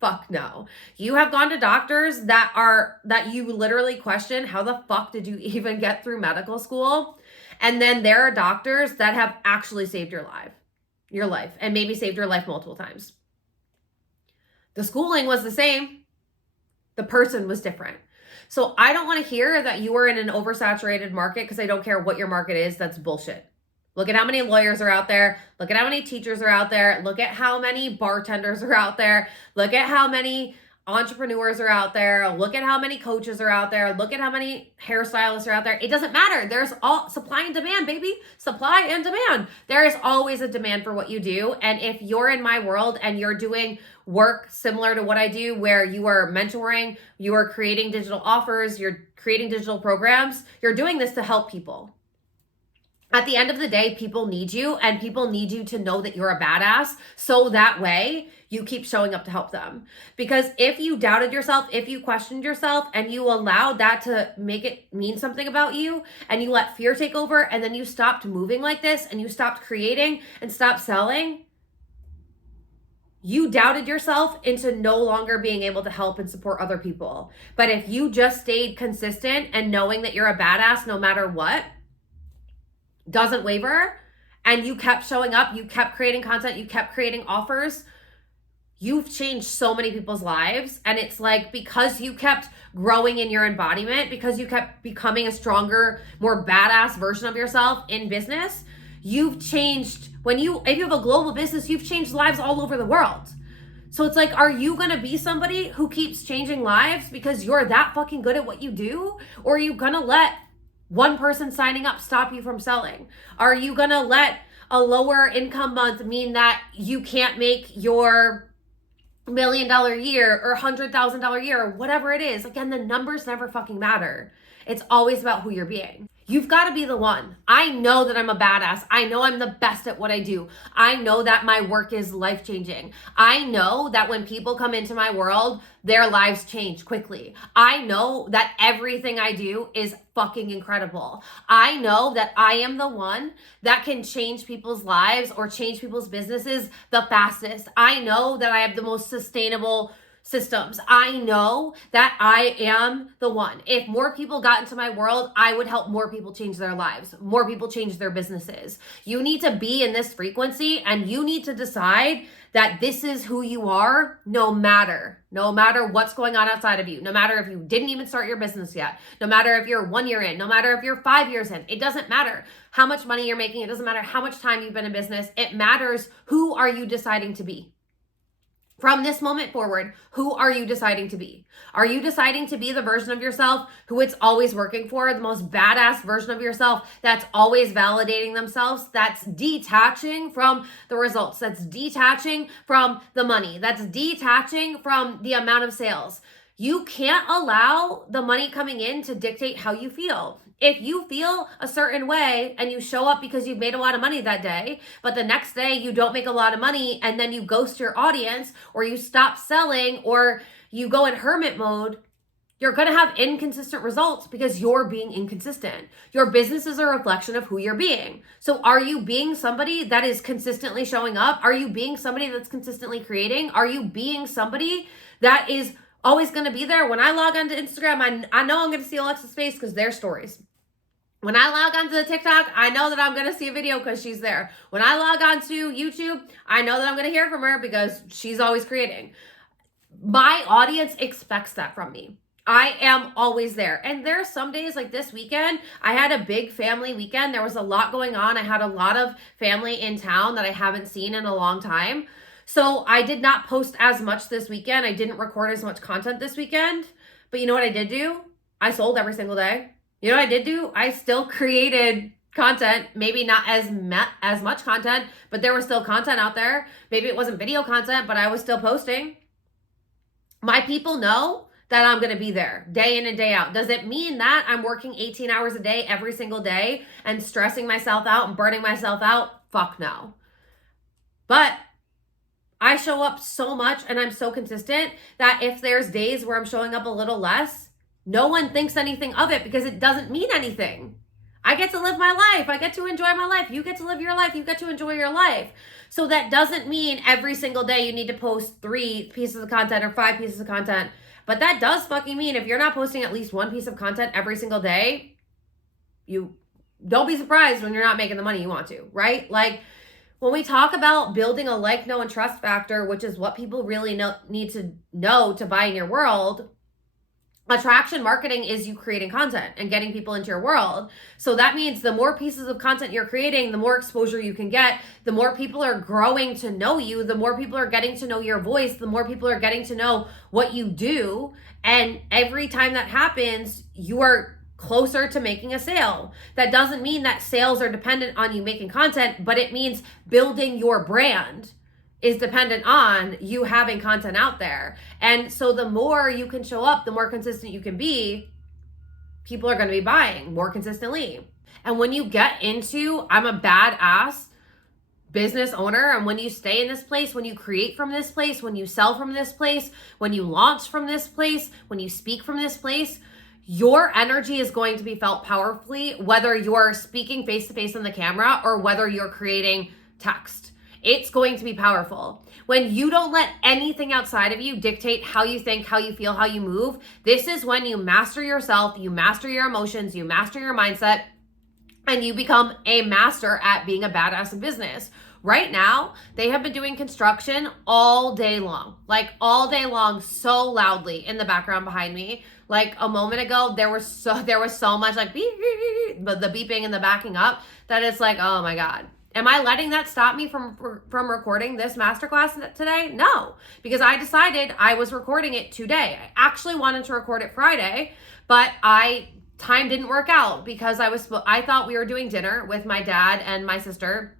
Fuck no. You have gone to doctors that you literally question, how the fuck did you even get through medical school? And then there are doctors that have actually saved your life, and maybe saved your life multiple times. The schooling was the same. The person was different. So I don't want to hear that you are in an oversaturated market, because I don't care what your market is. That's bullshit. Look at how many lawyers are out there. Look at how many teachers are out there. Look at how many bartenders are out there. Look at how many entrepreneurs are out there. Look at how many coaches are out there. Look at how many hairstylists are out there. It doesn't matter. There's all supply and demand, baby. Supply and demand. There is always a demand for what you do. And if you're in my world and you're doing work similar to what I do, where you are mentoring, you are creating digital offers, you're creating digital programs, you're doing this to help people. At the end of the day, people need you, and people need you to know that you're a badass, so that way you keep showing up to help them. Because if you doubted yourself, if you questioned yourself, and you allowed that to make it mean something about you, and you let fear take over, and then you stopped moving like this, and you stopped creating and stopped selling, you doubted yourself into no longer being able to help and support other people. But if you just stayed consistent and knowing that you're a badass no matter what, doesn't waver, and you kept showing up, you kept creating content, you kept creating offers, you've changed so many people's lives. And it's like, because you kept growing in your embodiment, because you kept becoming a stronger, more badass version of yourself in business, you've changed. If you have a global business, you've changed lives all over the world. So it's like, are you gonna be somebody who keeps changing lives because you're that fucking good at what you do? Or are you gonna let one person signing up stop you from selling? Are you gonna let a lower income month mean that you can't make your $1 million year or $100,000 year or whatever it is? Again, the numbers never fucking matter. It's always about who you're being. You've got to be the one. I know that I'm a badass. I know I'm the best at what I do. I know that my work is life-changing. I know that when people come into my world, their lives change quickly. I know that everything I do is fucking incredible. I know that I am the one that can change people's lives or change people's businesses the fastest. I know that I have the most sustainable systems. I know that I am the one. If more people got into my world, I would help more people change their lives, more people change their businesses. You need to be in this frequency, and you need to decide that this is who you are, no matter what's going on outside of you, no matter if you didn't even start your business yet, no matter if you're 1 year in, no matter if you're 5 years in. It doesn't matter how much money you're making. It doesn't matter how much time you've been in business. It matters, who are you deciding to be? From this moment forward, who are you deciding to be? Are you deciding to be the version of yourself who it's always working for, the most badass version of yourself that's always validating themselves, that's detaching from the results, that's detaching from the money, that's detaching from the amount of sales? You can't allow the money coming in to dictate how you feel. If you feel a certain way and you show up because you've made a lot of money that day, but the next day you don't make a lot of money and then you ghost your audience, or you stop selling, or you go in hermit mode, you're going to have inconsistent results because you're being inconsistent. Your business is a reflection of who you're being. So are you being somebody that is consistently showing up? Are you being somebody that's consistently creating? Are you being somebody that is always going to be there? When I log onto Instagram, I know I'm going to see Alexa's face because they're stories. When I log onto the TikTok, I know that I'm going to see a video because she's there. When I log onto YouTube, I know that I'm going to hear from her because she's always creating. My audience expects that from me. I am always there. And there are some days, like this weekend, I had a big family weekend. There was a lot going on. I had a lot of family in town that I haven't seen in a long time. So I did not post as much this weekend. I didn't record as much content this weekend. But you know what I did do? I sold every single day. You know what I did do? I still created content, maybe not as much content, but there was still content out there. Maybe it wasn't video content, but I was still posting. My people know that I'm going to be there day in and day out. Does it mean that I'm working 18 hours a day every single day and stressing myself out and burning myself out? Fuck no. But I show up so much and I'm so consistent that if there's days where I'm showing up a little less, no one thinks anything of it because it doesn't mean anything. I get to live my life. I get to enjoy my life. You get to live your life. You get to enjoy your life. So that doesn't mean every single day you need to post 3 pieces of content or 5 pieces of content. But that does fucking mean if you're not posting at least 1 piece of content every single day, you don't be surprised when you're not making the money you want to, right? Like, when we talk about building a like, know, and trust factor, which is what people really need to know to buy in your world, Attraction marketing is you creating content and getting people into your world. So that means the more pieces of content you're creating, the more exposure you can get, the more people are growing to know you, the more people are getting to know your voice, the more people are getting to know what you do. And every time that happens, you are closer to making a sale. That doesn't mean that sales are dependent on you making content, but it means building your brand is dependent on you having content out there. And so the more you can show up, the more consistent you can be, people are going to be buying more consistently. And when you get into, I'm a badass business owner, and when you stay in this place, when you create from this place, when you sell from this place, when you launch from this place, when you speak from this place, your energy is going to be felt powerfully, whether you're speaking face to face on the camera or whether you're creating text. It's going to be powerful. When you don't let anything outside of you dictate how you think, how you feel, how you move, this is when you master yourself, you master your emotions, you master your mindset, and you become a master at being a badass in business. Right now, they have been doing construction all day long, so loudly in the background behind me. Like a moment ago, there was so much like beep, beep, beep, but the beeping and the backing up that it's like, oh my God. Am I letting that stop me from recording this masterclass today? No, because I decided I was recording it today. I actually wanted to record it Friday, but time didn't work out because I thought we were doing dinner with my dad and my sister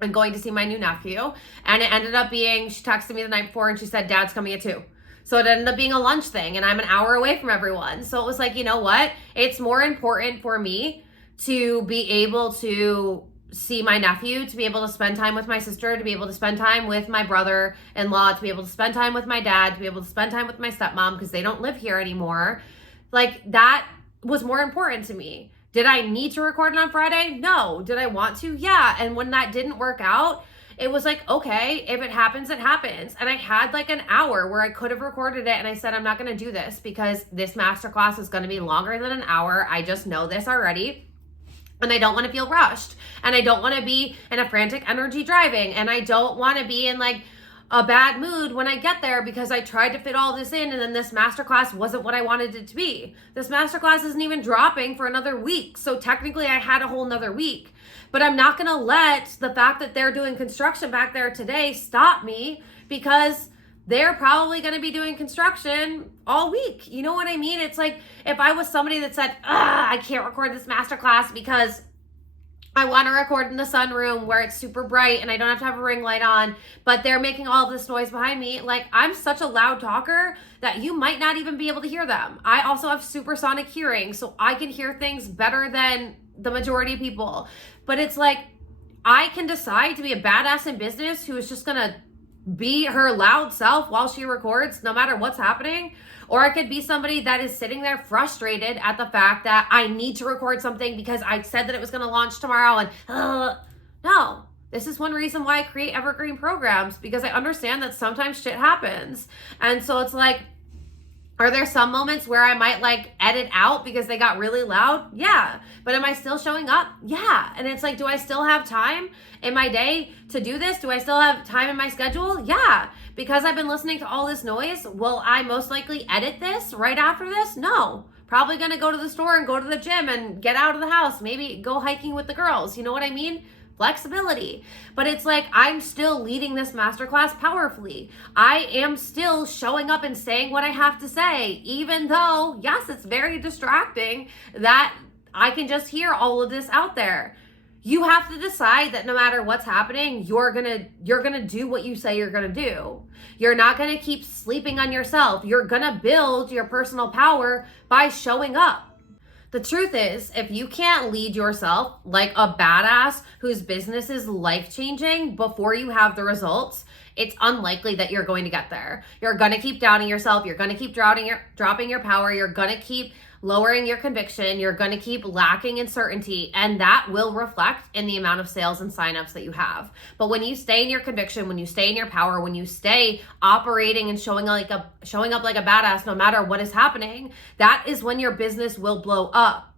and going to see my new nephew. And it ended up being, she texted me the night before and she said, Dad's coming at 2. So it ended up being a lunch thing and I'm an hour away from everyone. So it was like, you know what? It's more important for me to be able to see my nephew, to be able to spend time with my sister, to be able to spend time with my brother-in-law, to be able to spend time with my dad, to be able to spend time with my stepmom because they don't live here anymore. Like that was more important to me. Did I need to record it on Friday? No. Did I want to? Yeah. And when that didn't work out, it was like, okay, if it happens, it happens. And I had like an hour where I could have recorded it and I said, I'm not going to do this because this masterclass is going to be longer than an hour. I just know this already. And I don't want to feel rushed. And I don't want to be in a frantic energy driving. And I don't want to be in like a bad mood when I get there because I tried to fit all this in and then this masterclass wasn't what I wanted it to be. This masterclass isn't even dropping for another week. So technically I had a whole nother week. But I'm not going to let the fact that they're doing construction back there today stop me because they're probably going to be doing construction all week. You know what I mean? It's like if I was somebody that said, I can't record this masterclass because I want to record in the sunroom where it's super bright and I don't have to have a ring light on, but they're making all this noise behind me. Like I'm such a loud talker that you might not even be able to hear them. I also have supersonic hearing, so I can hear things better than the majority of people. But it's like I can decide to be a badass in business who is just going to be her loud self while she records no matter what's happening, or I could be somebody that is sitting there frustrated at the fact that I need to record something because I said that it was going to launch tomorrow and no. This is one reason why I create evergreen programs, because I understand that sometimes shit happens. And so it's like, are there some moments where I might like edit out because they got really loud? Yeah. But am I still showing up? Yeah. And it's like, do I still have time in my day to do this? Do I still have time in my schedule? Yeah. Because I've been listening to all this noise, will I most likely edit this right after this? No. Probably going to go to the store and go to the gym and get out of the house. Maybe go hiking with the girls. You know what I mean? Flexibility. But it's like I'm still leading this masterclass powerfully. I am still showing up and saying what I have to say, even though, yes, it's very distracting that I can just hear all of this out there. You have to decide that no matter what's happening, you're gonna do what you say you're gonna do. You're not gonna keep sleeping on yourself. You're gonna build your personal power by showing up. The truth is, if you can't lead yourself like a badass whose business is life-changing before you have the results, it's unlikely that you're going to get there. You're going to keep doubting yourself. You're going to keep dropping your power. You're going to keep lowering your conviction. You're going to keep lacking in certainty, and that will reflect in the amount of sales and signups that you have. But when you stay in your conviction, when you stay in your power, when you stay operating and showing up like a badass no matter what is happening, that is when your business will blow up.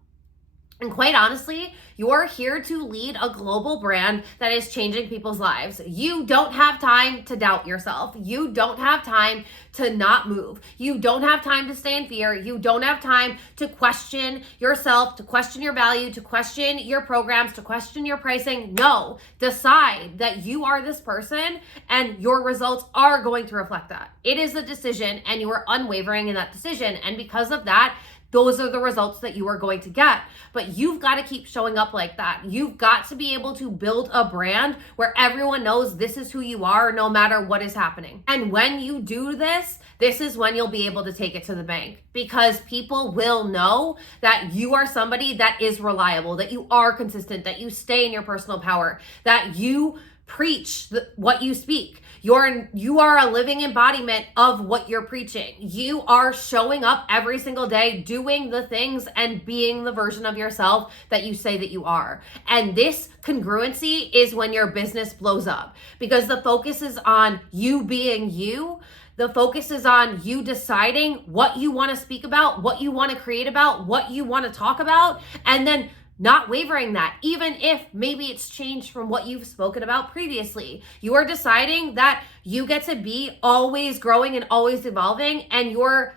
And quite honestly, you're here to lead a global brand that is changing people's lives. You don't have time to doubt yourself. You don't have time to not move. You don't have time to stay in fear. You don't have time to question yourself, to question your value, to question your programs, to question your pricing. No, decide that you are this person and your results are going to reflect that. It is a decision and you are unwavering in that decision. And because of that, those are the results that you are going to get. But you've got to keep showing up like that. You've got to be able to build a brand where everyone knows this is who you are no matter what is happening. And when you do this, this is when you'll be able to take it to the bank, because people will know that you are somebody that is reliable, that you are consistent, that you stay in your personal power, that you preach what you speak. You are a living embodiment of what you're preaching. You are showing up every single day, doing the things and being the version of yourself that you say that you are. And this congruency is when your business blows up, because the focus is on you being you. The focus is on you deciding what you want to speak about, what you want to create about, what you want to talk about, and then not wavering that, even if maybe it's changed from what you've spoken about previously. You are deciding that you get to be always growing and always evolving, and your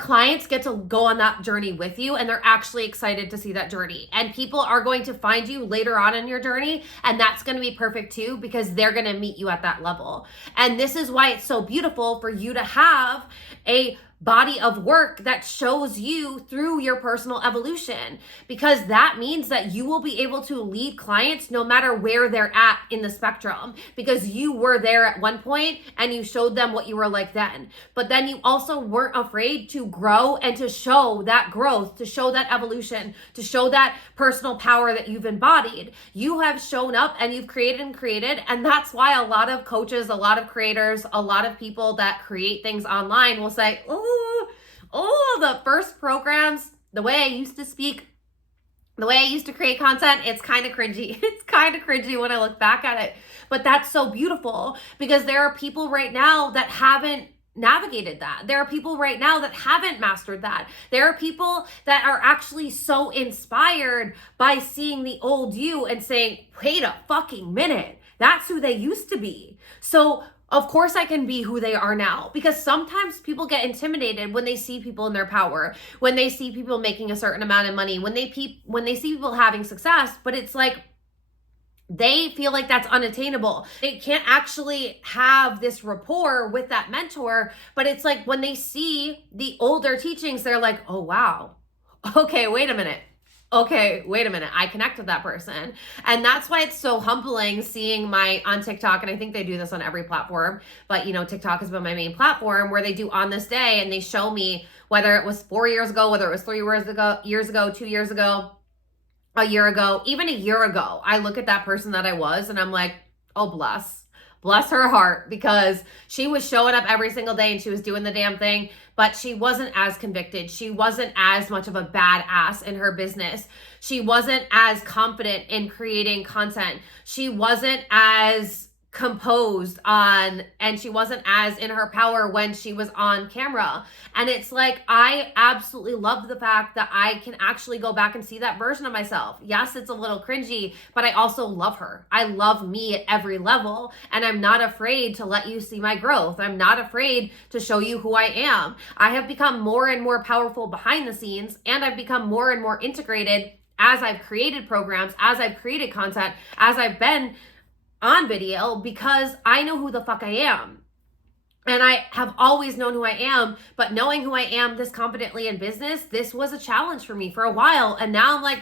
clients get to go on that journey with you, and they're actually excited to see that journey. And people are going to find you later on in your journey, and that's going to be perfect too, because they're going to meet you at that level. And this is why it's so beautiful for you to have a body of work that shows you through your personal evolution, because that means that you will be able to lead clients no matter where they're at in the spectrum, because you were there at one point and you showed them what you were like then. But then you also weren't afraid to grow and to show that growth, to show that evolution, to show that personal power that you've embodied. You have shown up and you've created and created. And that's why a lot of coaches, a lot of creators, a lot of people that create things online will say, the first programs, the way I used to speak, the way I used to create content, it's kind of cringy. It's kind of cringy when I look back at it. But that's so beautiful, because there are people right now that haven't navigated that. There are people right now that haven't mastered that. There are people that are actually so inspired by seeing the old you and saying, wait a fucking minute, that's who they used to be. So of course I can be who they are now, because sometimes people get intimidated when they see people in their power, when they see people making a certain amount of money, when they see people having success, but it's like they feel like that's unattainable. They can't actually have this rapport with that mentor, but it's like when they see the older teachings, they're like, oh wow, okay, wait a minute. I connect with that person. And that's why it's so humbling seeing on TikTok, and I think they do this on every platform, but TikTok has been my main platform, where they do on this day and they show me whether it was 4 years ago, whether it was 3 years ago, 2 years ago, a year ago, even a year ago. I look at that person that I was and I'm like, oh, bless her heart, because she was showing up every single day and she was doing the damn thing, but she wasn't as convicted. She wasn't as much of a badass in her business. She wasn't as confident in creating content. She wasn't as composed and she wasn't as in her power when she was on camera. And it's like, I absolutely love the fact that I can actually go back and see that version of myself. Yes, it's a little cringy, but I also love her. I love me at every level, and I'm not afraid to let you see my growth. I'm not afraid to show you who I am. I have become more and more powerful behind the scenes, and I've become more and more integrated as I've created programs, as I've created content, as I've been on video, because I know who the fuck I am. And I have always known who I am, but knowing who I am this confidently in business, this was a challenge for me for a while. And now I'm like,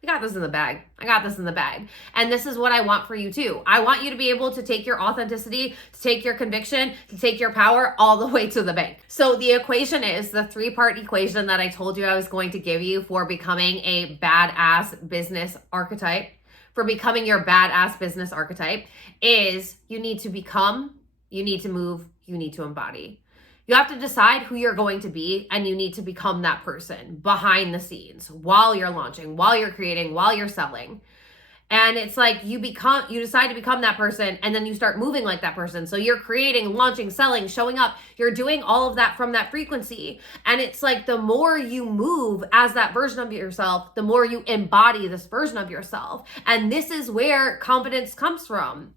I got this in the bag. I got this in the bag. And this is what I want for you too. I want you to be able to take your authenticity, to take your conviction, to take your power all the way to the bank. So the equation is the 3-part equation that I told you I was going to give you for becoming a badass business archetype. For becoming your badass business archetype is you need to become, you need to move, you need to embody. You have to decide who you're going to be, and you need to become that person behind the scenes while you're launching, while you're creating, while you're selling. And it's like you decide to become that person, and then you start moving like that person. So you're creating, launching, selling, showing up. You're doing all of that from that frequency. And it's like the more you move as that version of yourself, the more you embody this version of yourself. And this is where confidence comes from.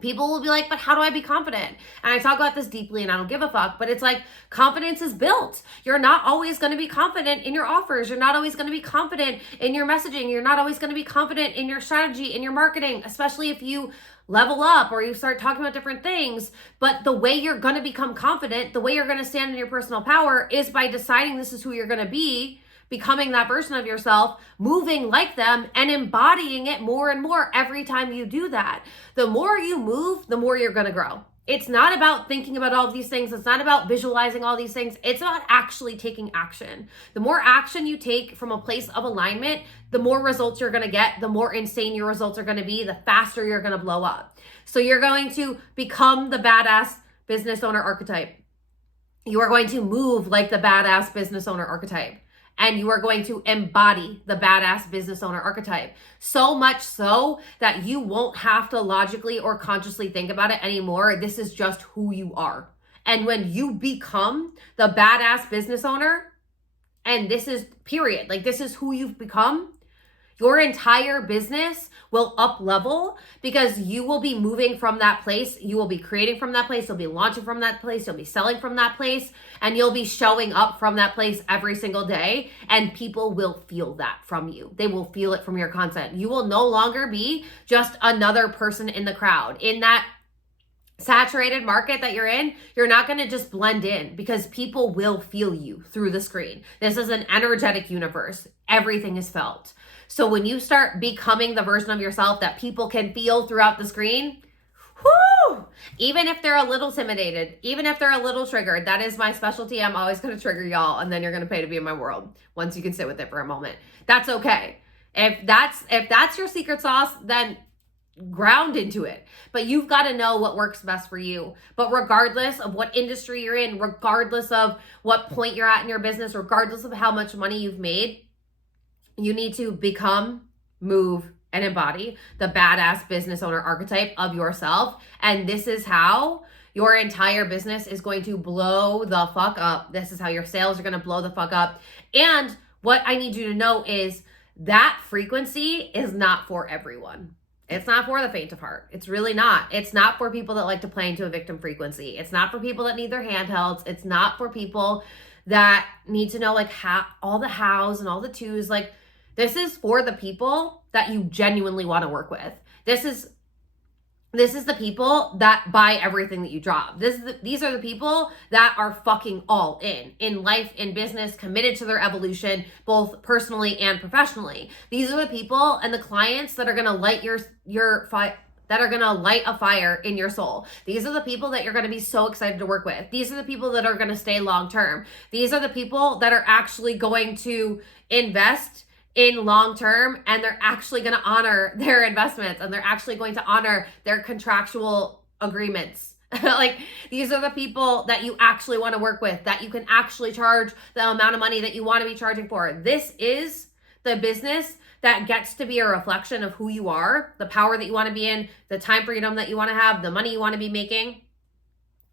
People will be like, but how do I be confident? And I talk about this deeply and I don't give a fuck, but it's like confidence is built. You're not always going to be confident in your offers. You're not always going to be confident in your messaging. You're not always going to be confident in your strategy, in your marketing, especially if you level up or you start talking about different things. But the way you're going to become confident, the way you're going to stand in your personal power is by deciding this is who you're going to be, becoming that version of yourself, moving like them, and embodying it more and more every time you do that. The more you move, the more you're going to grow. It's not about thinking about all of these things. It's not about visualizing all these things. It's about actually taking action. The more action you take from a place of alignment, the more results you're going to get, the more insane your results are going to be, the faster you're going to blow up. So you're going to become the badass business owner archetype. You are going to move like the badass business owner archetype. And you are going to embody the badass business owner archetype. So much so that you won't have to logically or consciously think about it anymore. This is just who you are. And when you become the badass business owner, and this is period, like this is who you've become, your entire business will up level because you will be moving from that place. You will be creating from that place. You'll be launching from that place. You'll be selling from that place, and you'll be showing up from that place every single day. And people will feel that from you. They will feel it from your content. You will no longer be just another person in the crowd. In that saturated market that you're in, you're not going to just blend in because people will feel you through the screen. This is an energetic universe. Everything is felt. So when you start becoming the version of yourself that people can feel throughout the screen, whoo, even if they're a little intimidated, even if they're a little triggered, that is my specialty. I'm always going to trigger y'all, and then you're going to pay to be in my world once you can sit with it for a moment. That's okay. If that's your secret sauce, then ground into it. But you've got to know what works best for you. But regardless of what industry you're in, regardless of what point you're at in your business, regardless of how much money you've made, you need to become, move, and embody the badass business owner archetype of yourself. And this is how your entire business is going to blow the fuck up. This is how your sales are going to blow the fuck up. And what I need you to know is that frequency is not for everyone. It's not for the faint of heart. It's really not. It's not for people that like to play into a victim frequency. It's not for people that need their handhelds. It's not for people that need to know like all the hows and all the twos. Like, this is for the people that you genuinely want to work with. This is the people that buy everything that you drop. These are the people that are fucking all in life, in business, committed to their evolution, both personally and professionally. These are the people and the clients that are going to light that are going to light a fire in your soul. These are the people that you're going to be so excited to work with. These are the people that are going to stay long term. These are the people that are actually going to invest in long term, and they're actually going to honor their investments, and they're actually going to honor their contractual agreements. Like, these are the people that you actually want to work with, that you can actually charge the amount of money that you want to be charging for. This is the business that gets to be a reflection of who you are, the power that you want to be in, the time freedom that you want to have, the money you want to be making.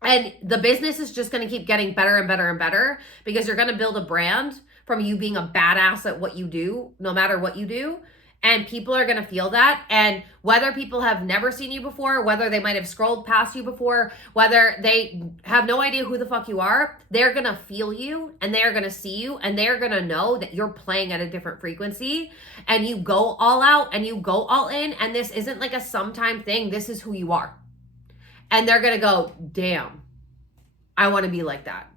And the business is just going to keep getting better and better and better because you're going to build a brand from you being a badass at what you do, no matter what you do. And people are going to feel that. And whether people have never seen you before, whether they might have scrolled past you before, whether they have no idea who the fuck you are, they're going to feel you, and they're going to see you, and they're going to know that you're playing at a different frequency, and you go all out and you go all in. And this isn't like a sometime thing. This is who you are. And they're going to go, damn, I want to be like that.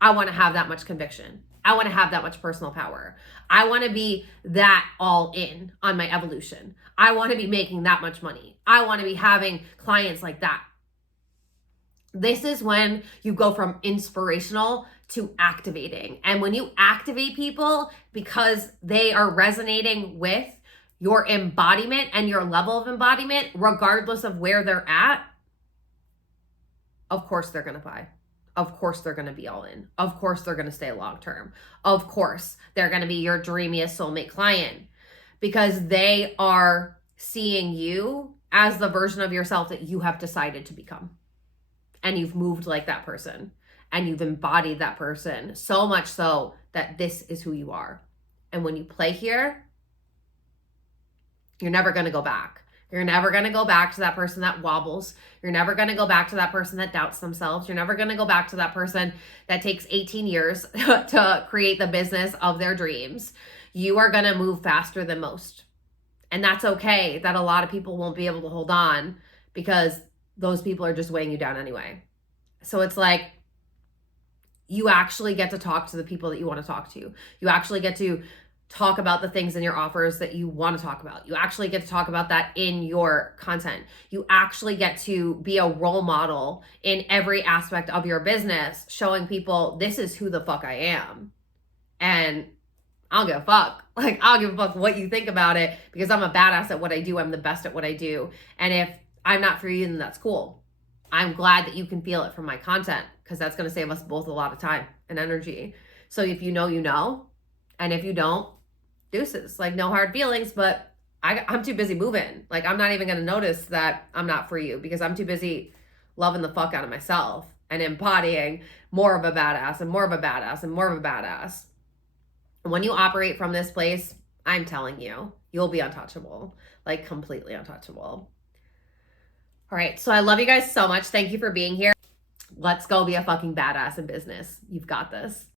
I want to have that much conviction. I want to have that much personal power. I want to be that all in on my evolution. I want to be making that much money. I want to be having clients like that. This is when you go from inspirational to activating. And when you activate people because they are resonating with your embodiment and your level of embodiment, regardless of where they're at, of course they're going to buy. Of course they're going to be all in. Of course they're going to stay long term. Of course they're going to be your dreamiest soulmate client. because they are seeing you as the version of yourself that you have decided to become. And you've moved like that person and you've embodied that person so much so that this is who you are. And when you play here, you're never going to go back. You're never going to go back to that person that wobbles. You're never going to go back to that person that doubts themselves. You're never going to go back to that person that takes 18 years to create the business of their dreams. You are going to move faster than most. And that's okay that a lot of people won't be able to hold on because those people are just weighing you down anyway. So it's like you actually get to talk to the people that you want to talk to. You actually get to talk about the things in your offers that you want to talk about. You actually get to talk about that in your content. You actually get to be a role model in every aspect of your business, showing people this is who the fuck I am. And I don't give a fuck. Like, I don't give a fuck what you think about it because I'm a badass at what I do. I'm the best at what I do. And if I'm not for you, then that's cool. I'm glad that you can feel it from my content because that's going to save us both a lot of time and energy. So if you know, you know. And if you don't, deuces. Like, no hard feelings, but I'm too busy moving. Like, I'm not even going to notice that I'm not for you because I'm too busy loving the fuck out of myself and embodying more of a badass and more of a badass and more of a badass. When you operate from this place, I'm telling you, you'll be untouchable, like completely untouchable. All right. So I love you guys so much. Thank you for being here. Let's go be a fucking badass in business. You've got this.